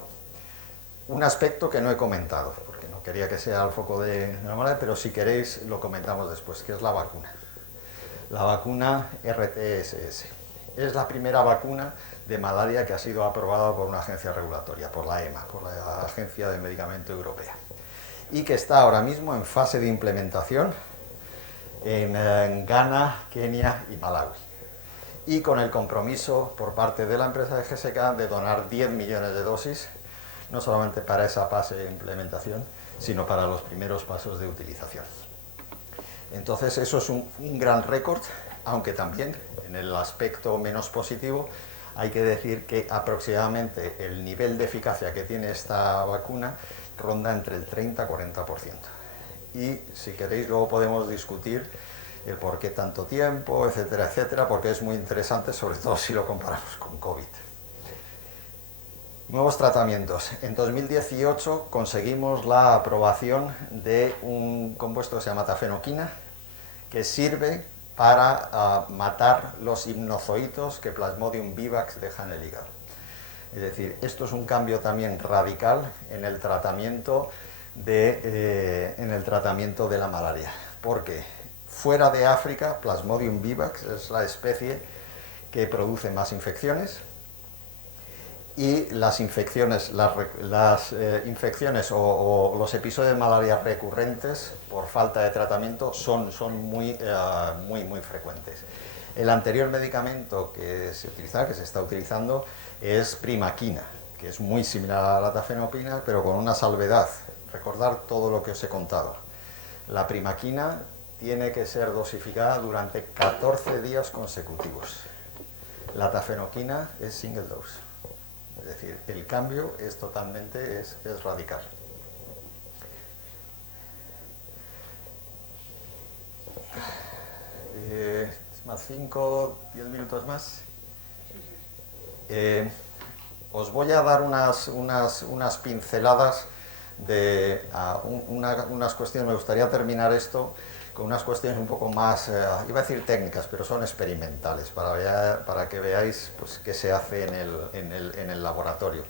Un aspecto que no he comentado, porque no quería que sea el foco de la manera, pero si queréis lo comentamos después, que es la vacuna. La vacuna RTSS. Es la primera vacuna de malaria que ha sido aprobada por una agencia regulatoria, por la EMA, por la Agencia de Medicamento Europea, y que está ahora mismo en fase de implementación en Ghana, Kenia y Malawi. Y con el compromiso por parte de la empresa de GSK de donar 10 millones de dosis, no solamente para esa fase de implementación, sino para los primeros pasos de utilización. Entonces eso es un gran récord, aunque también en el aspecto menos positivo hay que decir que aproximadamente el nivel de eficacia que tiene esta vacuna ronda entre el 30-40%. Y si queréis luego podemos discutir el por qué tanto tiempo, etcétera, etcétera, porque es muy interesante, sobre todo si lo comparamos con COVID. Nuevos tratamientos. En 2018 conseguimos la aprobación de un compuesto que se llama tafenoquina, que sirve para matar los hipnozoitos que Plasmodium vivax deja en el hígado. Es decir, esto es un cambio también radical en el tratamiento de la malaria, porque fuera de África, Plasmodium vivax es la especie que produce más infecciones, y las infecciones o los episodios de malaria recurrentes por falta de tratamiento son muy frecuentes. El anterior medicamento que se está utilizando es primaquina, que es muy similar a la tafenoquina, pero con una salvedad. Recordar todo lo que os he contado. La primaquina tiene que ser dosificada durante 14 días consecutivos. La tafenoquina es single dose. Es decir, el cambio es totalmente radical. Más 5, 10 minutos más. Os voy a dar unas pinceladas de unas cuestiones. Me gustaría terminar esto con unas cuestiones un poco más, iba a decir técnicas, pero son experimentales, para que veáis pues, qué se hace en el laboratorio.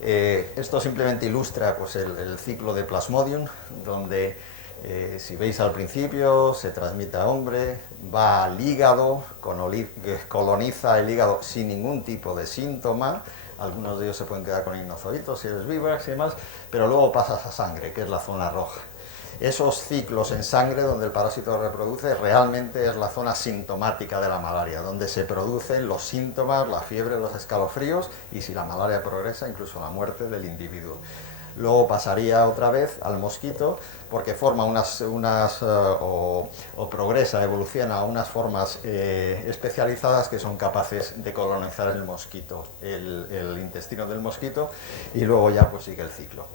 Esto simplemente ilustra pues, el ciclo de Plasmodium, donde si veis al principio se transmite a hombre, va al hígado, coloniza el hígado sin ningún tipo de síntoma. Algunos de ellos se pueden quedar con hipnozoitos si eres vivax y demás, pero luego pasas a sangre, que es la zona roja. Esos ciclos en sangre donde el parásito reproduce realmente es la zona sintomática de la malaria, donde se producen los síntomas, la fiebre, los escalofríos y si la malaria progresa, incluso la muerte del individuo. Luego pasaría otra vez al mosquito porque forma o progresa, evoluciona a unas formas especializadas que son capaces de colonizar el mosquito, el intestino del mosquito, y luego ya pues sigue el ciclo.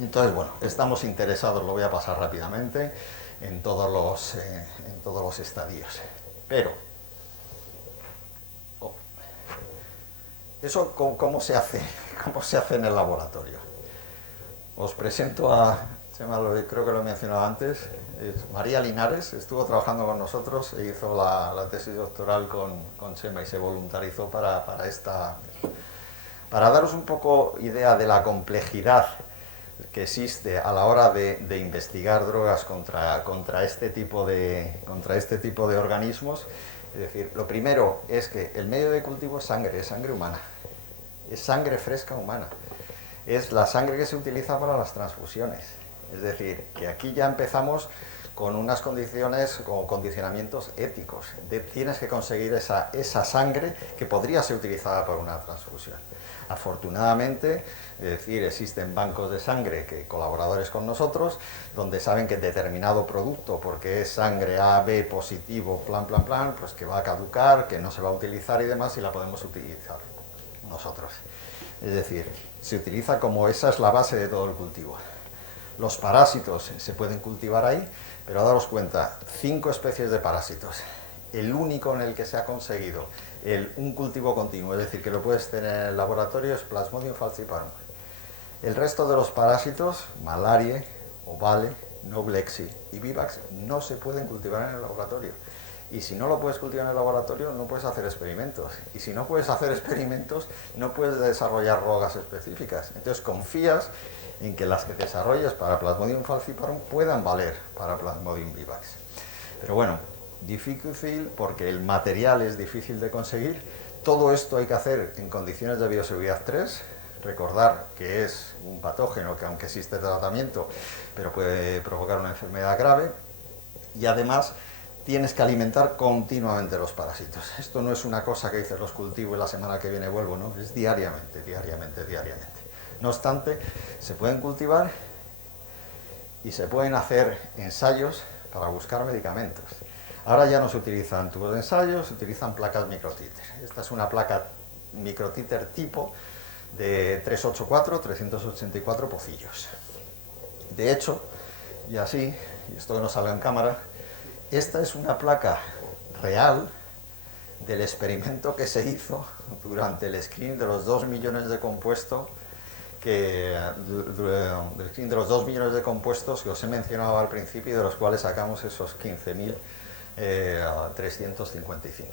Entonces, bueno, estamos interesados, lo voy a pasar rápidamente, en todos los estadios. Pero, ¿eso cómo se hace? ¿Cómo se hace en el laboratorio? Os presento creo que lo he mencionado antes, es María Linares, estuvo trabajando con nosotros e hizo la tesis doctoral con Chema y se voluntarizó para daros un poco idea de la complejidad que existe a la hora de investigar drogas contra este tipo de organismos. Es decir, lo primero es que el medio de cultivo es sangre humana, es sangre fresca humana, es la sangre que se utiliza para las transfusiones. Es decir, que aquí ya empezamos con unas condiciones o condicionamientos éticos. Tienes que conseguir esa sangre que podría ser utilizada para una transfusión. Afortunadamente, es decir, existen bancos de sangre, colaboradores con nosotros, donde saben que determinado producto, porque es sangre A, B positivo, pues que va a caducar, que no se va a utilizar y demás, y la podemos utilizar nosotros. Es decir, se utiliza como esa es la base de todo el cultivo. Los parásitos se pueden cultivar ahí, pero daros cuenta, 5 especies de parásitos. El único en el que se ha conseguido un cultivo continuo, es decir, que lo puedes tener en el laboratorio, es Plasmodium falciparum. El resto de los parásitos, Malaria, Ovale, Noblexi y Vivax no se pueden cultivar en el laboratorio. Y si no lo puedes cultivar en el laboratorio, no puedes hacer experimentos. Y si no puedes hacer experimentos, no puedes desarrollar drogas específicas. Entonces confías en que las que desarrolles para Plasmodium falciparum puedan valer para Plasmodium vivax. Pero bueno, difícil porque el material es difícil de conseguir. Todo esto hay que hacer en condiciones de bioseguridad 3. Recordar que es un patógeno que aunque existe tratamiento, pero puede provocar una enfermedad grave. Y además tienes que alimentar continuamente los parásitos. Esto no es una cosa que dices los cultivo y la semana que viene vuelvo, no, es diariamente. No obstante, se pueden cultivar y se pueden hacer ensayos para buscar medicamentos. Ahora ya no se utilizan tubos de ensayo, se utilizan placas microtiter. Esta es una placa microtiter tipo de 384 pocillos. De hecho, y así, y esto no sale en cámara, esta es una placa real del experimento que se hizo durante el screening de los 2 millones de compuestos que os he mencionado al principio y de los cuales sacamos esos 15.355.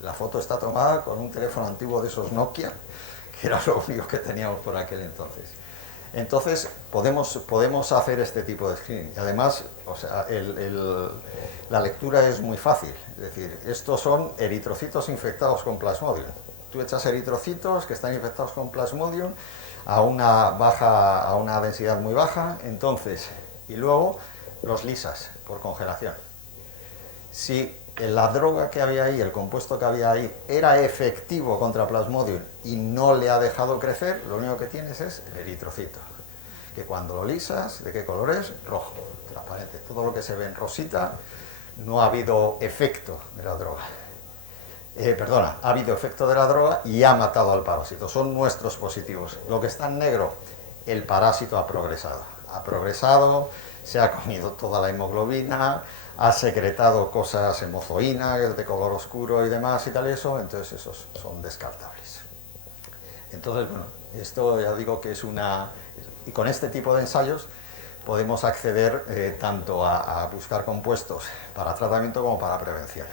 La foto está tomada con un teléfono antiguo de esos Nokia, que era lo único que teníamos por aquel entonces. Entonces podemos hacer este tipo de screening. Y además, o sea, la lectura es muy fácil. Es decir, estos son eritrocitos infectados con Plasmodium. Tú echas eritrocitos que están infectados con Plasmodium a una densidad muy baja, entonces, y luego los lisas por congelación. Si la droga que había ahí, el compuesto que había ahí, era efectivo contra Plasmodium y no le ha dejado crecer, lo único que tienes es el eritrocito, que cuando lo lisas, ¿de qué color es? Rojo, transparente. Todo lo que se ve en rosita no ha habido efecto de la droga. Ha habido efecto de la droga y ha matado al parásito. Son nuestros positivos. Lo que está en negro, el parásito ha progresado, se ha comido toda la hemoglobina, ha secretado cosas hemozoínas de color oscuro y demás y tal eso, entonces esos son descartables. Entonces, bueno, esto ya digo que es una... Y con este tipo de ensayos podemos acceder tanto a buscar compuestos para tratamiento como para prevención.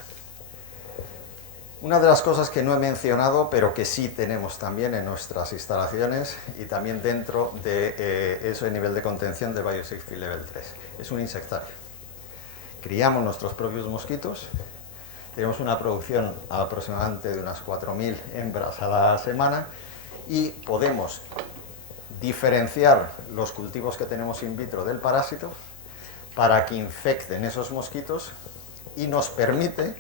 Una de las cosas que no he mencionado, pero que sí tenemos también en nuestras instalaciones y también dentro de ese nivel de contención de Biosafety Level 3, es un insectario. Criamos nuestros propios mosquitos, tenemos una producción aproximadamente de unas 4.000 hembras a la semana y podemos diferenciar los cultivos que tenemos in vitro del parásito para que infecten esos mosquitos y nos permite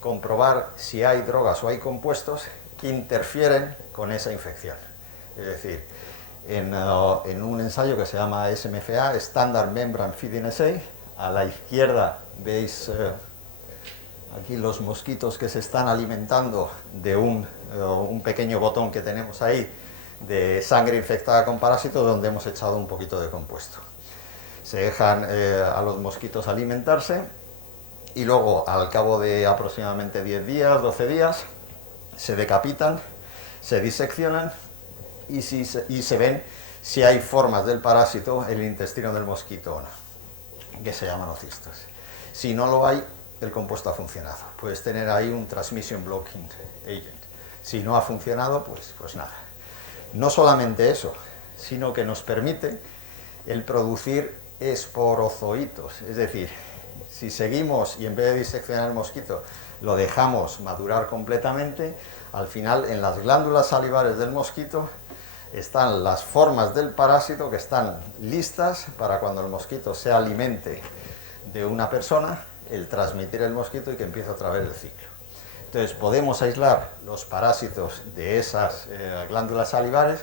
comprobar si hay drogas o hay compuestos que interfieren con esa infección. Es decir, en un ensayo que se llama SMFA, Standard Membrane Feeding Assay, a la izquierda veis aquí los mosquitos que se están alimentando de un pequeño botón que tenemos ahí de sangre infectada con parásitos donde hemos echado un poquito de compuesto. Se dejan a los mosquitos alimentarse y luego al cabo de aproximadamente 10 días, 12 días, se decapitan, se diseccionan y se ven si hay formas del parásito en el intestino del mosquito o no, que se llaman ocistos. Si no lo hay, el compuesto ha funcionado. Puedes tener ahí un transmission blocking agent. Si no ha funcionado, pues nada. No solamente eso, sino que nos permite el producir esporozoitos, es decir, si seguimos y en vez de diseccionar el mosquito lo dejamos madurar completamente, al final en las glándulas salivares del mosquito están las formas del parásito que están listas para cuando el mosquito se alimente de una persona, el transmitir el mosquito y que empiece otra vez el ciclo. Entonces podemos aislar los parásitos de esas glándulas salivares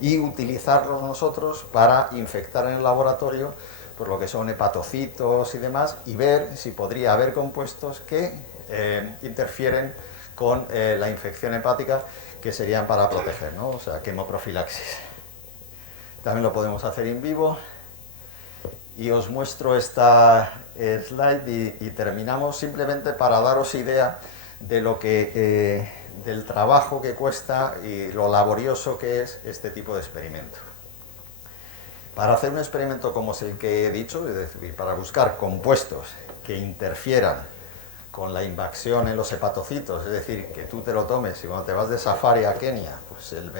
y utilizarlos nosotros para infectar en el laboratorio por lo que son hepatocitos y demás y ver si podría haber compuestos que interfieren con la infección hepática que serían para proteger, ¿no? O sea, quemoprofilaxis. También lo podemos hacer in vivo y os muestro esta slide y terminamos simplemente para daros idea de lo que del trabajo que cuesta y lo laborioso que es este tipo de experimento. Para hacer un experimento como es el que he dicho, es decir, para buscar compuestos que interfieran con la invasión en los hepatocitos, es decir, que tú te lo tomes y cuando te vas de safari a Kenia, pues el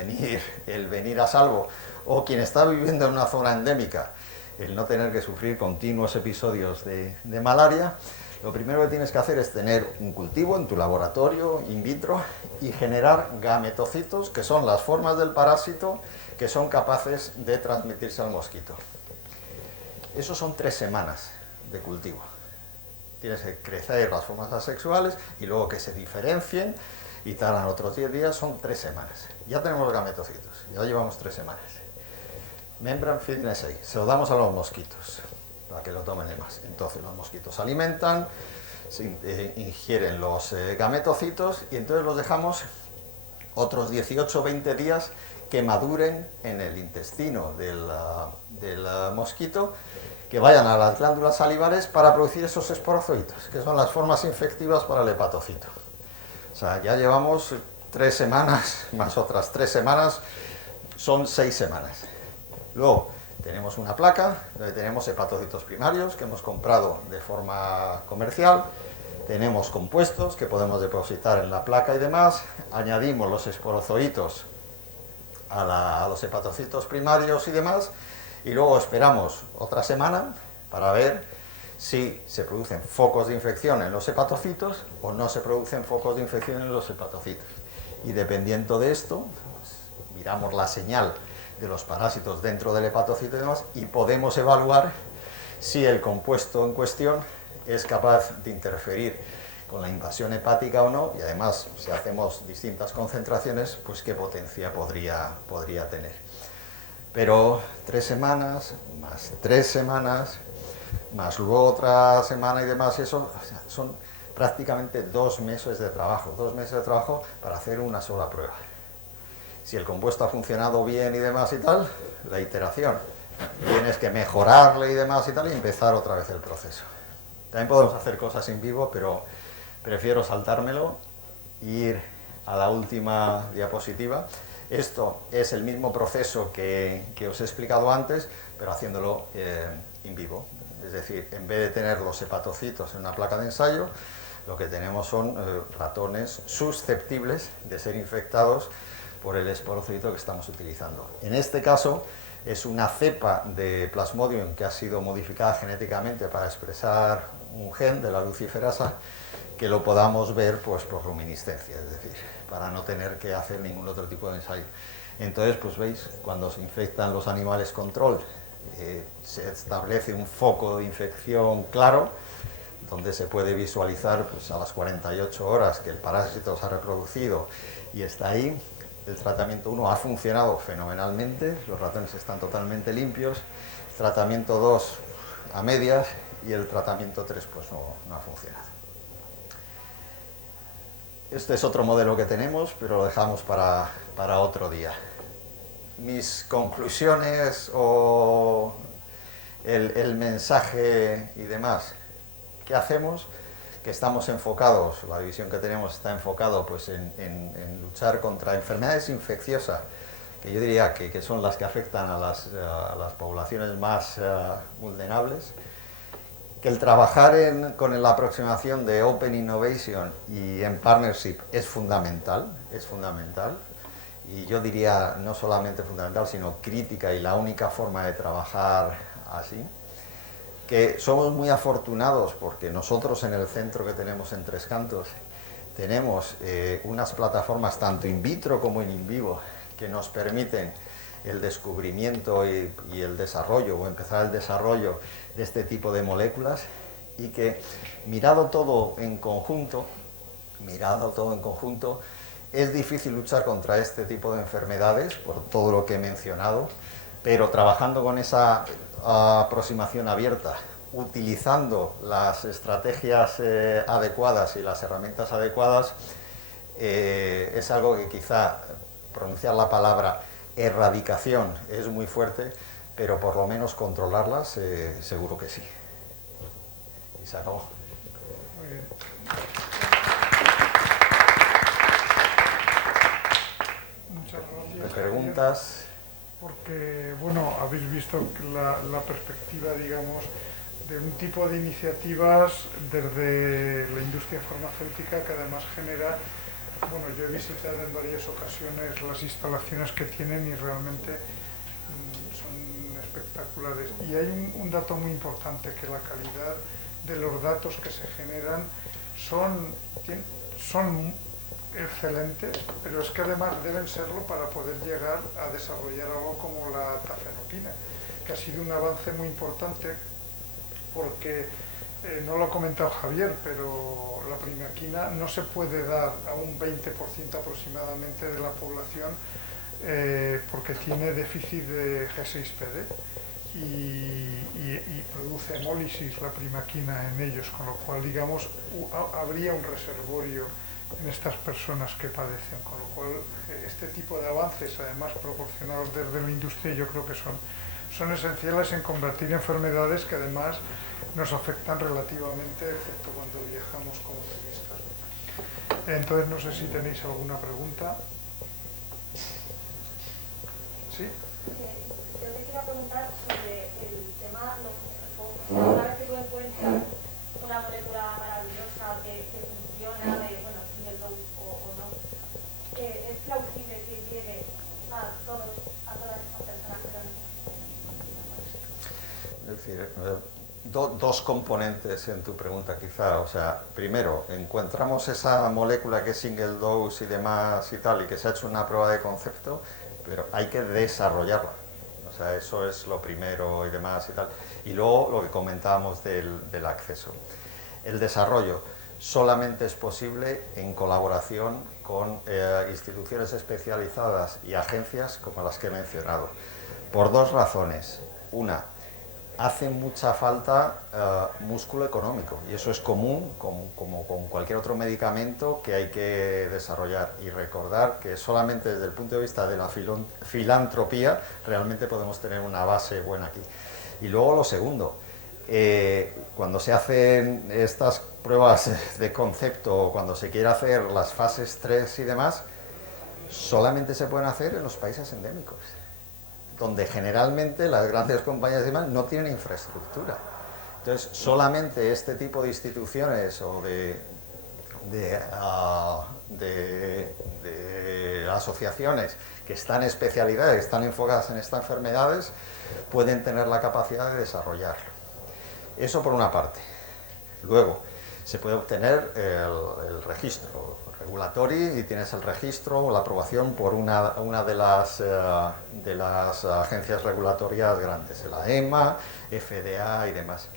venir a salvo, o quien está viviendo en una zona endémica, el no tener que sufrir continuos episodios de malaria, lo primero que tienes que hacer es tener un cultivo en tu laboratorio, in vitro, y generar gametocitos, que son las formas del parásito que son capaces de transmitirse al mosquito. Eso son 3 semanas de cultivo. Tienes que crecer las formas asexuales y luego que se diferencien y tardan otros 10 días, son 3 semanas. Ya tenemos gametocitos, ya llevamos 3 semanas. Membrane feeding assay, se lo damos a los mosquitos para que lo tomen más. Entonces los mosquitos se alimentan, ingieren los gametocitos y entonces los dejamos otros 18 o 20 días que maduren en el intestino del mosquito, que vayan a las glándulas salivares para producir esos esporozoitos, que son las formas infectivas para el hepatocito. O sea, ya llevamos 3 semanas, más otras 3 semanas, son 6 semanas. Luego tenemos una placa donde tenemos hepatocitos primarios que hemos comprado de forma comercial, tenemos compuestos que podemos depositar en la placa y demás, añadimos los esporozoitos a los hepatocitos primarios y demás, y luego esperamos otra semana para ver si se producen focos de infección en los hepatocitos o no se producen focos de infección en los hepatocitos. Y dependiendo de esto, pues, miramos la señal de los parásitos dentro del hepatocito y demás, y podemos evaluar si el compuesto en cuestión es capaz de interferir con la invasión hepática o no, y además, si hacemos distintas concentraciones, pues qué potencia podría tener. Pero 3 semanas, más 3 semanas, más luego otra semana y demás, eso son prácticamente 2 meses de trabajo, 2 meses de trabajo para hacer una sola prueba. Si el compuesto ha funcionado bien y demás y tal, la iteración. Tienes que mejorarle y demás y tal y empezar otra vez el proceso. También podemos hacer cosas en vivo, pero prefiero saltármelo e ir a la última diapositiva. Esto es el mismo proceso que os he explicado antes, pero haciéndolo en vivo. Es decir, en vez de tener los hepatocitos en una placa de ensayo, lo que tenemos son ratones susceptibles de ser infectados por el esporocito que estamos utilizando. En este caso es una cepa de Plasmodium que ha sido modificada genéticamente para expresar un gen de la luciferasa que lo podamos ver pues por luminiscencia, es decir, para no tener que hacer ningún otro tipo de ensayo. Entonces, pues veis, cuando se infectan los animales control, se establece un foco de infección claro, donde se puede visualizar pues, a las 48 horas que el parásito se ha reproducido y está ahí. El tratamiento 1 ha funcionado fenomenalmente, los ratones están totalmente limpios, tratamiento 2 a medias y el tratamiento 3 pues no ha funcionado. Este es otro modelo que tenemos, pero lo dejamos para otro día. Mis conclusiones o el mensaje y demás, ¿qué hacemos? Que estamos enfocados, la división que tenemos está enfocado pues, en luchar contra enfermedades infecciosas, que yo diría que son las que afectan a las poblaciones más vulnerables, que el trabajar con la aproximación de Open Innovation y en partnership es fundamental, y yo diría no solamente fundamental, sino crítica y la única forma de trabajar así. Que somos muy afortunados porque nosotros en el centro que tenemos en Tres Cantos tenemos unas plataformas tanto in vitro como in vivo que nos permiten el descubrimiento y el desarrollo o empezar el desarrollo de este tipo de moléculas y que mirado todo en conjunto es difícil luchar contra este tipo de enfermedades por todo lo que he mencionado, pero trabajando con esa aproximación abierta, utilizando las estrategias adecuadas y las herramientas adecuadas, es algo que quizá pronunciar la palabra erradicación es muy fuerte, pero por lo menos controlarlas seguro que sí. Y se acabó. Muy bien. Muchas gracias. ¿Preguntas? ¿Por porque, bueno, habéis visto que la perspectiva, digamos, de un tipo de iniciativas desde la industria farmacéutica que además genera, bueno, yo he visitado en varias ocasiones las instalaciones que tienen y realmente son espectaculares. Y hay un dato muy importante, que la calidad de los datos que se generan son excelentes, pero es que además deben serlo para poder llegar a desarrollar algo como la tafenoquina, que ha sido un avance muy importante porque, no lo ha comentado Javier, pero la primaquina no se puede dar a un 20% aproximadamente de la población porque tiene déficit de G6PD y produce hemólisis la primaquina en ellos, con lo cual, digamos, habría un reservorio en estas personas que padecen, con lo cual este tipo de avances, además proporcionados desde la industria, yo creo que son esenciales en combatir enfermedades que además nos afectan relativamente, excepto cuando viajamos como turistas. Entonces, no sé si tenéis alguna pregunta. ¿Sí? Yo te quería preguntar sobre el tema, una vez que tú encuentras una molécula maravillosa que funciona, bueno, single dose o no, es plausible que llegue a todas estas personas que lo necesiten. Es decir, dos componentes en tu pregunta quizá. O sea, primero, encontramos esa molécula que es single dose y demás y tal, y que se ha hecho una prueba de concepto, pero hay que desarrollarla. O sea, eso es lo primero y demás y tal. Y luego lo que comentábamos del acceso. El desarrollo solamente es posible en colaboración con instituciones especializadas y agencias como las que he mencionado, por dos razones. Una, hace mucha falta músculo económico, y eso es común como con cualquier otro medicamento que hay que desarrollar, y recordar que solamente desde el punto de vista de la filantropía realmente podemos tener una base buena aquí. Y luego lo segundo, cuando se hacen estas pruebas de concepto, cuando se quiere hacer las fases 3 y demás, solamente se pueden hacer en los países endémicos, donde generalmente las grandes compañías y demás no tienen infraestructura. Entonces, solamente este tipo de instituciones o de asociaciones que están especializadas, que están enfocadas en estas enfermedades, pueden tener la capacidad de desarrollarlo. Eso por una parte. Luego, se puede obtener el registro regulatorio, y tienes el registro o la aprobación por una de las agencias regulatorias grandes, la EMA, FDA y demás.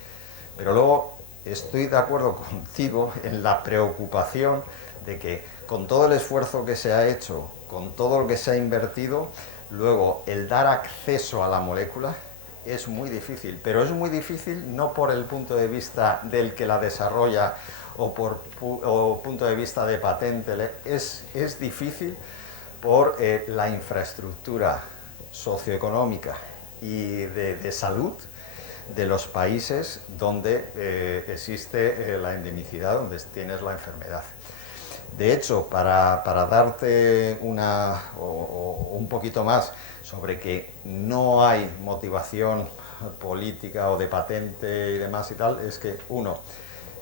Pero luego estoy de acuerdo contigo en la preocupación de que con todo el esfuerzo que se ha hecho, con todo lo que se ha invertido, luego el dar acceso a la molécula es muy difícil, pero es muy difícil no por el punto de vista del que la desarrolla o punto de vista de patente, es difícil por la infraestructura socioeconómica y de salud de los países donde existe la endemicidad, donde tienes la enfermedad. De hecho, para darte un poquito más sobre que no hay motivación política o de patente y demás y tal, es que uno,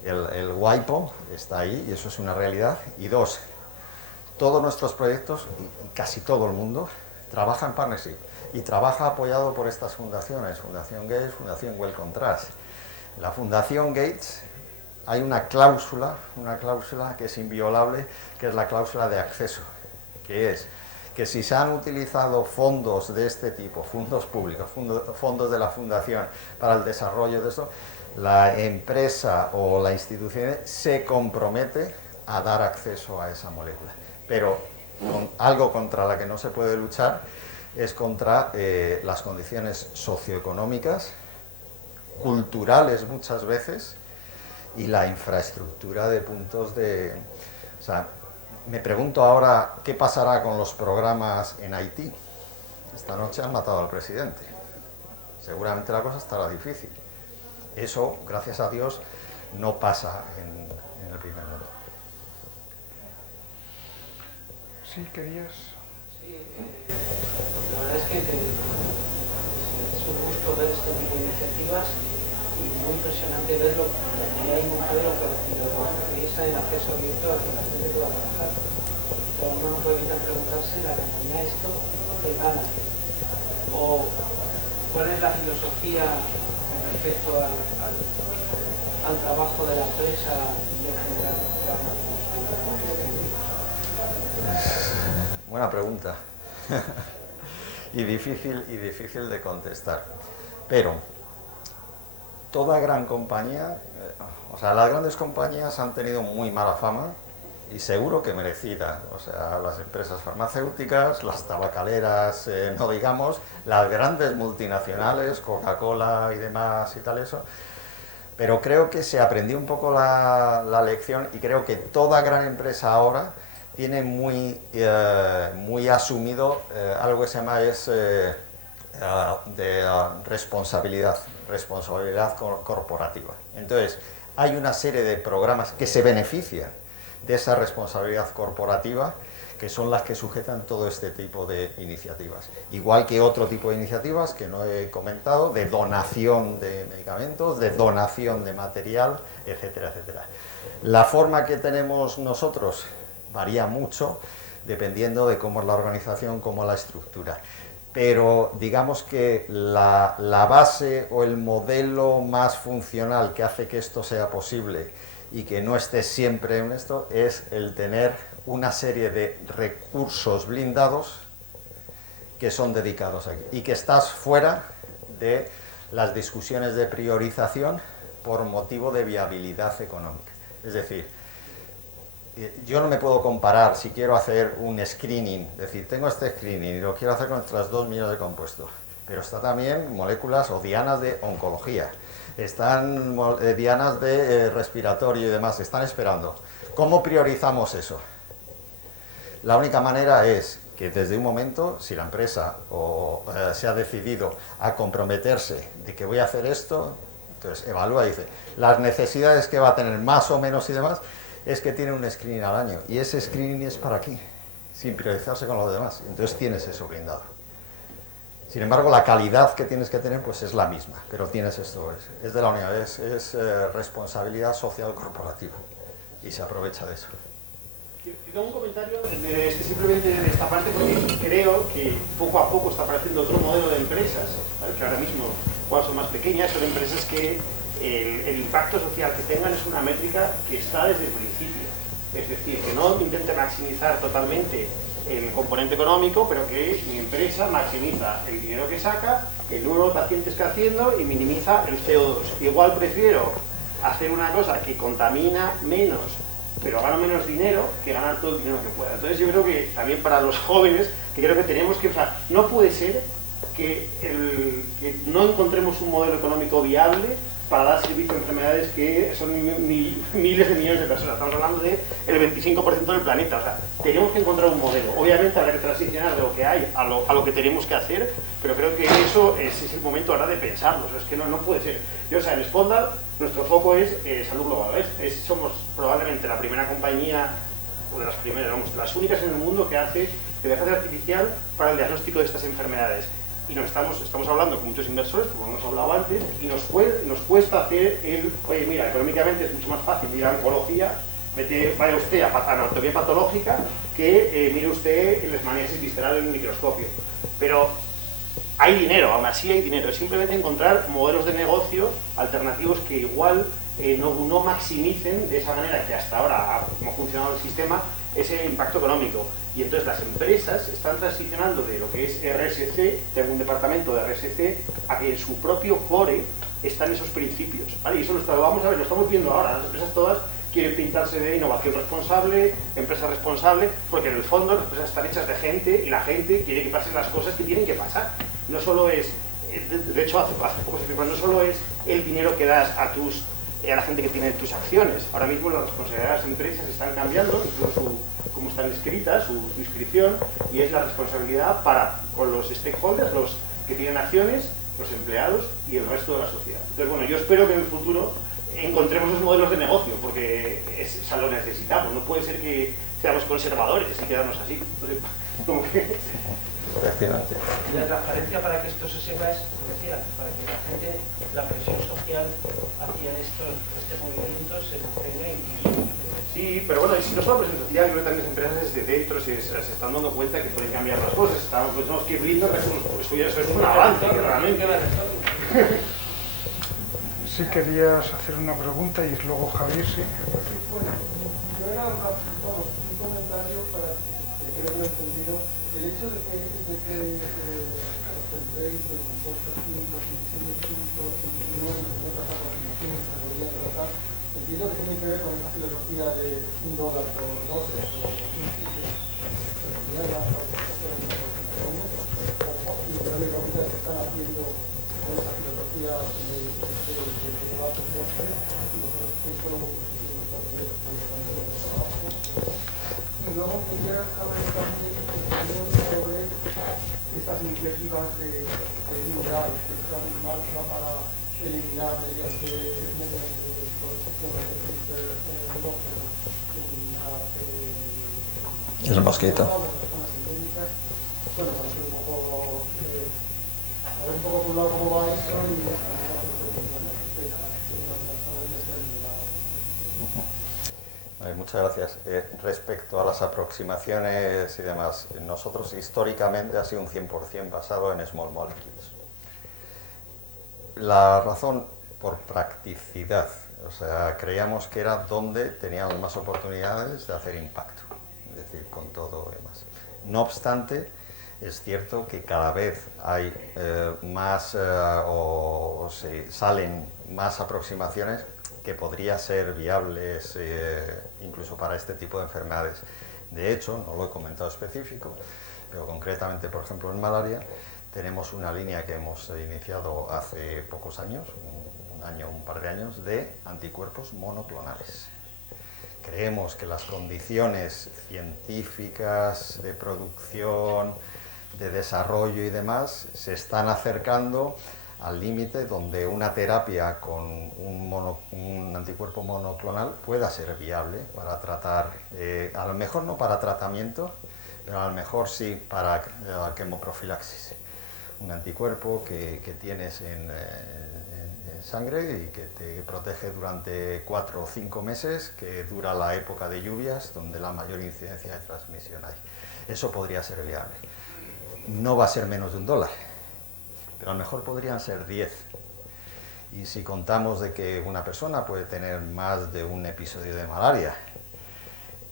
el WIPO está ahí y eso es una realidad, y dos, todos nuestros proyectos y casi todo el mundo trabaja en partnership y trabaja apoyado por estas fundaciones, Fundación Gates, Fundación Wellcome Trust. La Fundación Gates, hay una cláusula que es inviolable, que es la cláusula de acceso, que es que si se han utilizado fondos de este tipo, fondos públicos, fondos de la fundación para el desarrollo de esto, la empresa o la institución se compromete a dar acceso a esa molécula. Pero algo contra la que no se puede luchar es contra las condiciones socioeconómicas, culturales muchas veces, y la infraestructura de puntos de... O sea, me pregunto ahora qué pasará con los programas en Haití. Esta noche han matado al presidente. Seguramente la cosa estará difícil. Eso, gracias a Dios, no pasa en el primer mundo. Sí, querías. Sí, la verdad es que gusto ver este tipo de iniciativas y muy impresionante verlo, y hay un modelo que utiliza el acceso abierto a que la gente pueda trabajar. Pero uno no puede evitar preguntarse, la compañía esto que gana, o cuál es la filosofía con respecto al trabajo de la empresa y en general. Buena pregunta. y difícil de contestar. Pero toda gran compañía, o sea, las grandes compañías han tenido muy mala fama y seguro que merecida. O sea, las empresas farmacéuticas, las tabacaleras, no digamos, las grandes multinacionales, Coca-Cola y demás y tal eso. Pero creo que se aprendió un poco la lección y creo que toda gran empresa ahora tiene muy asumido algo que se llama responsabilidad corporativa. Entonces, hay una serie de programas que se benefician de esa responsabilidad corporativa, que son las que sujetan todo este tipo de iniciativas. Igual que otro tipo de iniciativas que no he comentado, de donación de medicamentos, de donación de material, etcétera, etcétera. La forma que tenemos nosotros varía mucho dependiendo de cómo es la organización, cómo es la estructura. Pero digamos que la base o el modelo más funcional que hace que esto sea posible y que no esté siempre en esto es el tener una serie de recursos blindados que son dedicados aquí y que estás fuera de las discusiones de priorización por motivo de viabilidad económica. Es decir, yo no me puedo comparar si quiero hacer un screening, es decir, tengo este screening y lo quiero hacer con nuestras 2 millones de compuestos, pero está también moléculas o dianas de oncología, están dianas de respiratorio y demás, están esperando. ¿Cómo priorizamos eso? La única manera es que desde un momento, si la empresa se ha decidido a comprometerse de que voy a hacer esto, entonces evalúa y dice, las necesidades que va a tener más o menos y demás, es que tiene un screening al año, y ese screening es para aquí, sin priorizarse con los demás, entonces tienes eso blindado. Sin embargo, la calidad que tienes que tener pues es la misma, pero tienes esto, es de la unidad, es responsabilidad social corporativa, y se aprovecha de eso. Yo tengo un comentario simplemente de esta parte, porque creo que poco a poco está apareciendo otro modelo de empresas, ¿vale? Que ahora mismo, cuando son más pequeñas, son empresas que el impacto social que tengan es una métrica que está desde el principio. Es decir, que no intente maximizar totalmente el componente económico, pero que mi empresa maximiza el dinero que saca, el número de pacientes que haciendo y minimiza el CO2. Igual prefiero hacer una cosa que contamina menos, pero gano menos dinero, que ganar todo el dinero que pueda. Entonces yo creo que también para los jóvenes, que creo que tenemos que, o sea, no puede ser que no encontremos un modelo económico viable para dar servicio a enfermedades que son miles de millones de personas. Estamos hablando del 25% del planeta. O sea, tenemos que encontrar un modelo. Obviamente habrá que transicionar de lo que hay a lo que tenemos que hacer, pero creo que eso es el momento ahora de pensarlo. O sea, es que no puede ser. Yo, o sea, en Spondal nuestro foco es salud global. Somos probablemente la primera compañía, o de las primeras, vamos, las únicas en el mundo que hace inteligencia artificial para el diagnóstico de estas enfermedades. Y estamos hablando con muchos inversores, como hemos hablado antes, y nos cuesta hacer oye, mira, económicamente es mucho más fácil ir a oncología, vaya usted a anatomía patológica, que mire usted el lesmaniasis visceral en el microscopio. Pero hay dinero, aún así hay dinero, es simplemente encontrar modelos de negocio alternativos que igual no maximicen de esa manera que hasta ahora, como ha funcionado el sistema, ese impacto económico. Y entonces las empresas están transicionando de lo que es RSC, tengo un departamento de RSC, a que en su propio core están esos principios, ¿vale? Y eso lo estamos viendo ahora, las empresas todas quieren pintarse de innovación responsable, empresa responsable, porque en el fondo las empresas están hechas de gente y la gente quiere que pasen las cosas que tienen que pasar. No solo es, de hecho hace poco se firmó, no solo es el dinero que das a la gente que tiene tus acciones. Ahora mismo las responsabilidades de las empresas están cambiando, incluso cómo están escritas, su inscripción, y es la responsabilidad con los stakeholders, los que tienen acciones, los empleados y el resto de la sociedad. Entonces, bueno, yo espero que en el futuro encontremos esos modelos de negocio, porque lo necesitamos. No puede ser que seamos conservadores y quedarnos así. Entonces, como que efectivamente. Y la transparencia para que esto se sepa es crucial, para que la gente, la presión social hacia este movimiento se mantenga y Sí, pero bueno, y si no solo presión social, yo creo que también las empresas desde dentro se están dando cuenta que pueden cambiar las cosas. Pues no, es que brindo recursos, eso es un avance, que realmente... Sí querías hacer una pregunta y luego Javier, sí. Bueno, yo era un comentario para que creo que lo he entendido. El hecho de que os centréis en compuestos químicos, en diseños químicos y no en otras aproximaciones que se podrían tratar, entiendo que tiene que ver con esta filosofía de $1 por dosis o 15 y teóricamente se están haciendo con esta filosofía de bajo coste y vosotros estáis por muy positivos también en el trabajo. Y luego quería saber también sobre estas iniciativas de New Drive, que están en marcha para eliminar mediante producción de El mosquito. Bueno, para hacer un poco, a ver un poco por un lado cómo va eso y Muchas gracias. Respecto a las aproximaciones y demás, nosotros históricamente ha sido un 100% basado en small molecules. La razón por practicidad, o sea, creíamos que era donde teníamos más oportunidades de hacer impacto, es decir, con todo y demás. No obstante, es cierto que cada vez hay más salen más aproximaciones que podrían ser viables incluso para este tipo de enfermedades. De hecho, no lo he comentado específico, pero concretamente, por ejemplo, en malaria, tenemos una línea que hemos iniciado hace pocos años, un año, un par de años, de anticuerpos monoclonales. Creemos que las condiciones científicas de producción, de desarrollo y demás se están acercando al límite donde una terapia con un anticuerpo monoclonal pueda ser viable para tratar, a lo mejor no para tratamiento, pero a lo mejor sí para quimoprofilaxis. Un anticuerpo que tienes en sangre y que te protege durante 4 o 5 meses, que dura la época de lluvias, donde la mayor incidencia de transmisión hay. Eso podría ser viable. No va a ser menos de $1, pero a lo mejor podrían ser 10. Y si contamos de que una persona puede tener más de un episodio de malaria,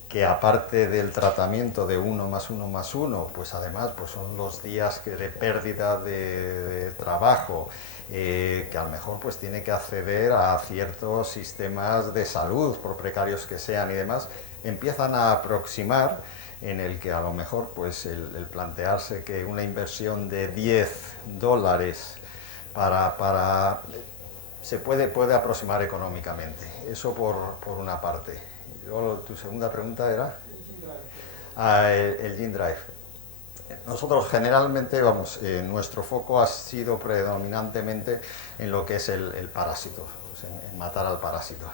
que aparte del tratamiento de 1 más 1 más 1, pues además pues son los días de pérdida de trabajo, que a lo mejor pues tiene que acceder a ciertos sistemas de salud, por precarios que sean y demás, empiezan a aproximar en el que a lo mejor pues el plantearse que una inversión de $10 se puede aproximar económicamente. Eso por una parte. Y luego tu segunda pregunta era el Gene Drive. Nosotros generalmente, nuestro foco ha sido predominantemente en lo que es el parásito, pues en matar al parásito.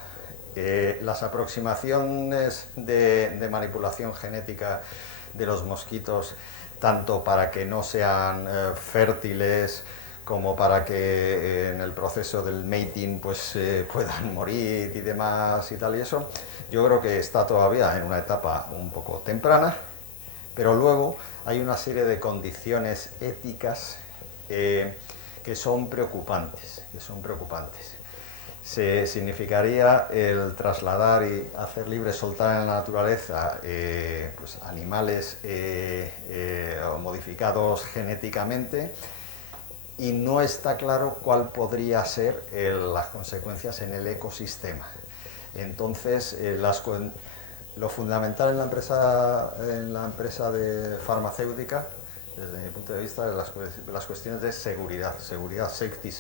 Las aproximaciones de manipulación genética de los mosquitos, tanto para que no sean fértiles como para que en el proceso del mating pues puedan morir y demás y tal y eso, yo creo que está todavía en una etapa un poco temprana, pero luego hay una serie de condiciones éticas que son preocupantes, significaría el trasladar y hacer libre, soltar en la naturaleza pues animales modificados genéticamente, y no está claro cuál podría ser las consecuencias en el ecosistema. Entonces, lo fundamental en la empresa de farmacéutica, desde mi punto de vista, de las cuestiones de seguridad, safety,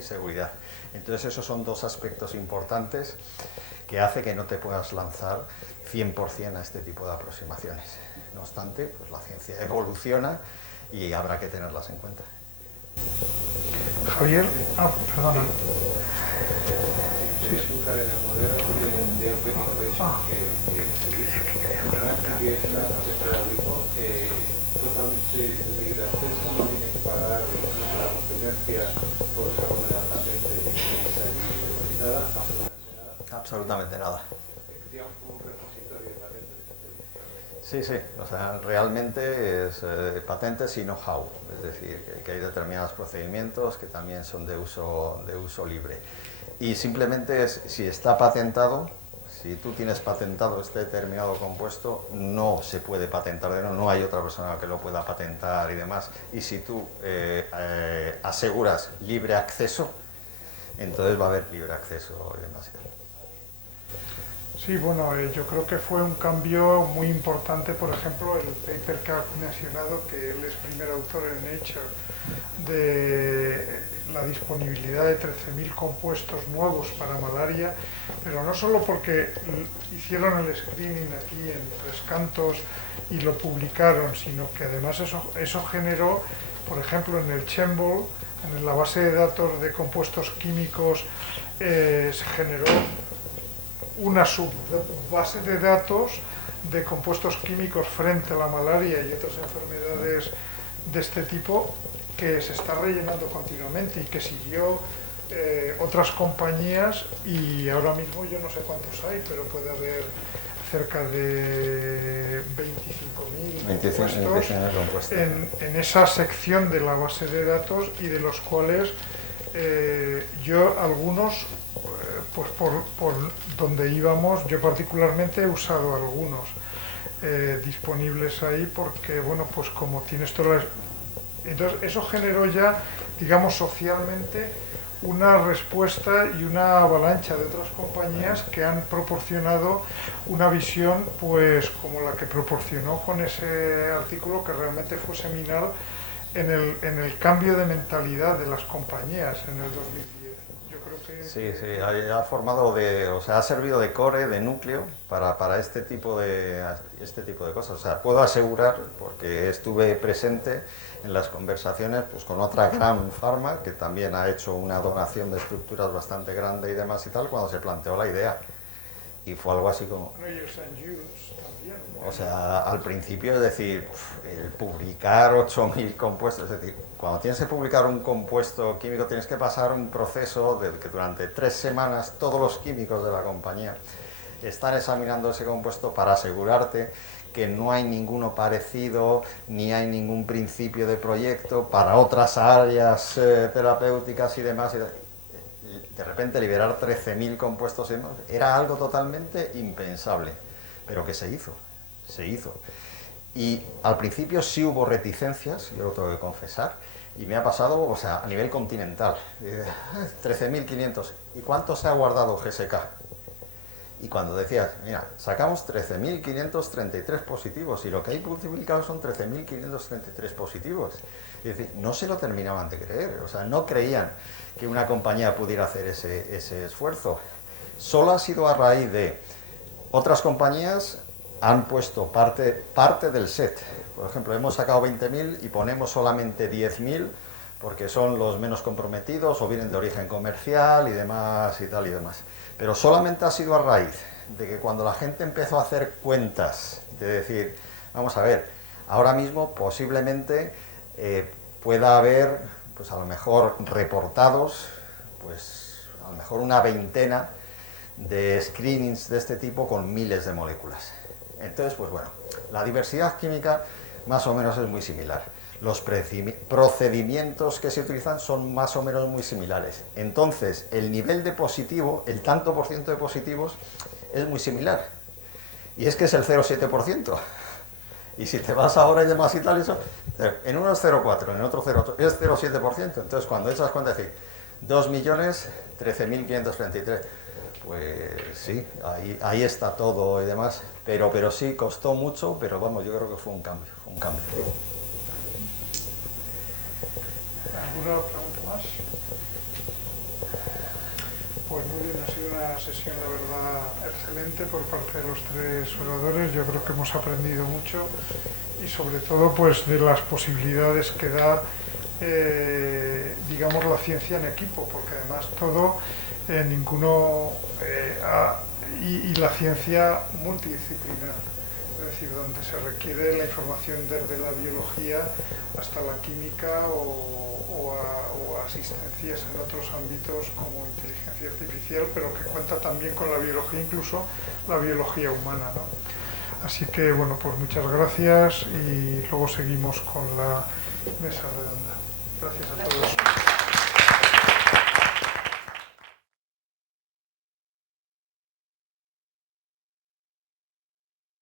seguridad. Entonces esos son dos aspectos importantes que hace que no te puedas lanzar 100% a este tipo de aproximaciones. No obstante, pues la ciencia evoluciona y habrá que tenerlas en cuenta. Javier, perdona. Sí. En el modelo de Open Innovation que se dice, realmente que es la totalmente absolutamente nada. Digamos como un repositorio de patentes. Sí, sí, o sea, realmente es patentes y know-how, es decir, que hay determinados procedimientos que también son de uso libre. Y simplemente es, si está patentado, si tú tienes patentado este determinado compuesto, no se puede patentar, no hay otra persona que lo pueda patentar y demás. Y si tú aseguras libre acceso, entonces va a haber libre acceso y demás. Sí, bueno, yo creo que fue un cambio muy importante, por ejemplo, el paper que ha mencionado, que él es primer autor en Nature, de la disponibilidad de 13.000 compuestos nuevos para malaria, pero no solo porque hicieron el screening aquí en Tres Cantos y lo publicaron, sino que además eso generó, por ejemplo, en el Chembol, en la base de datos de compuestos químicos, se generó una subbase de datos de compuestos químicos frente a la malaria y otras enfermedades de este tipo que se está rellenando continuamente y que siguió otras compañías, y ahora mismo yo no sé cuántos hay, pero puede haber cerca de 25.000 compuestos en esa sección de la base de datos, y de los cuales yo algunos, pues por donde íbamos, yo particularmente he usado algunos disponibles ahí, porque bueno, pues como tienes todas las... Entonces eso generó ya, digamos, socialmente una respuesta y una avalancha de otras compañías que han proporcionado una visión pues como la que proporcionó con ese artículo, que realmente fue seminal en el cambio de mentalidad de las compañías en el 2010. Yo creo que... Sí, ha formado o sea, ha servido de core, de núcleo para este tipo de cosas. O sea, puedo asegurar, porque estuve presente en las conversaciones pues, con otra gran farma que también ha hecho una donación de estructuras bastante grande y demás y tal, cuando se planteó la idea. Y fue algo así como... O sea, al principio es decir, el publicar 8.000 compuestos, es decir, cuando tienes que publicar un compuesto químico tienes que pasar un proceso de que durante 3 semanas todos los químicos de la compañía están examinando ese compuesto para asegurarte que no hay ninguno parecido, ni hay ningún principio de proyecto para otras áreas terapéuticas y demás. Y de repente liberar 13.000 compuestos era algo totalmente impensable, pero que se hizo. Y al principio sí hubo reticencias, yo lo tengo que confesar, y me ha pasado, o sea, a nivel continental, 13.500, ¿y cuánto se ha guardado GSK? Y cuando decías, mira, sacamos 13.533 positivos y lo que hay publicado son 13.533 positivos. Es decir, no se lo terminaban de creer, o sea, no creían que una compañía pudiera hacer ese esfuerzo. Solo ha sido a raíz de otras compañías han puesto parte del set. Por ejemplo, hemos sacado 20.000 y ponemos solamente 10.000 porque son los menos comprometidos o vienen de origen comercial y demás y tal y demás. Pero solamente ha sido a raíz de que cuando la gente empezó a hacer cuentas, de decir, vamos a ver, ahora mismo posiblemente pueda haber, pues a lo mejor reportados, pues a lo mejor una veintena de screenings de este tipo con miles de moléculas. Entonces, pues bueno, la diversidad química más o menos es muy similar. Los procedimientos que se utilizan son más o menos muy similares. Entonces, el nivel de positivo, el tanto por ciento de positivos, es muy similar. Y es que es el 0,7%. Y si te vas ahora y demás y tal, eso, en uno es 0,4, en otro 0,8, es 0,7%. Entonces, cuando echas cuenta, es decir, 2.013.533. Pues sí, ahí está todo y demás. Pero sí, costó mucho, pero vamos, yo creo que fue un cambio. ¿Alguna pregunta más? Pues muy bien, ha sido una sesión, la verdad, excelente por parte de los 3 oradores. Yo creo que hemos aprendido mucho y sobre todo pues de las posibilidades que da, digamos, la ciencia en equipo, porque además todo, y la ciencia multidisciplinar. es decir, donde se requiere la información desde la biología hasta la química o asistencias en otros ámbitos como inteligencia artificial, pero que cuenta también con la biología, incluso la biología humana, ¿no? Así que, bueno, pues muchas gracias y luego seguimos con la mesa redonda. Gracias a todos.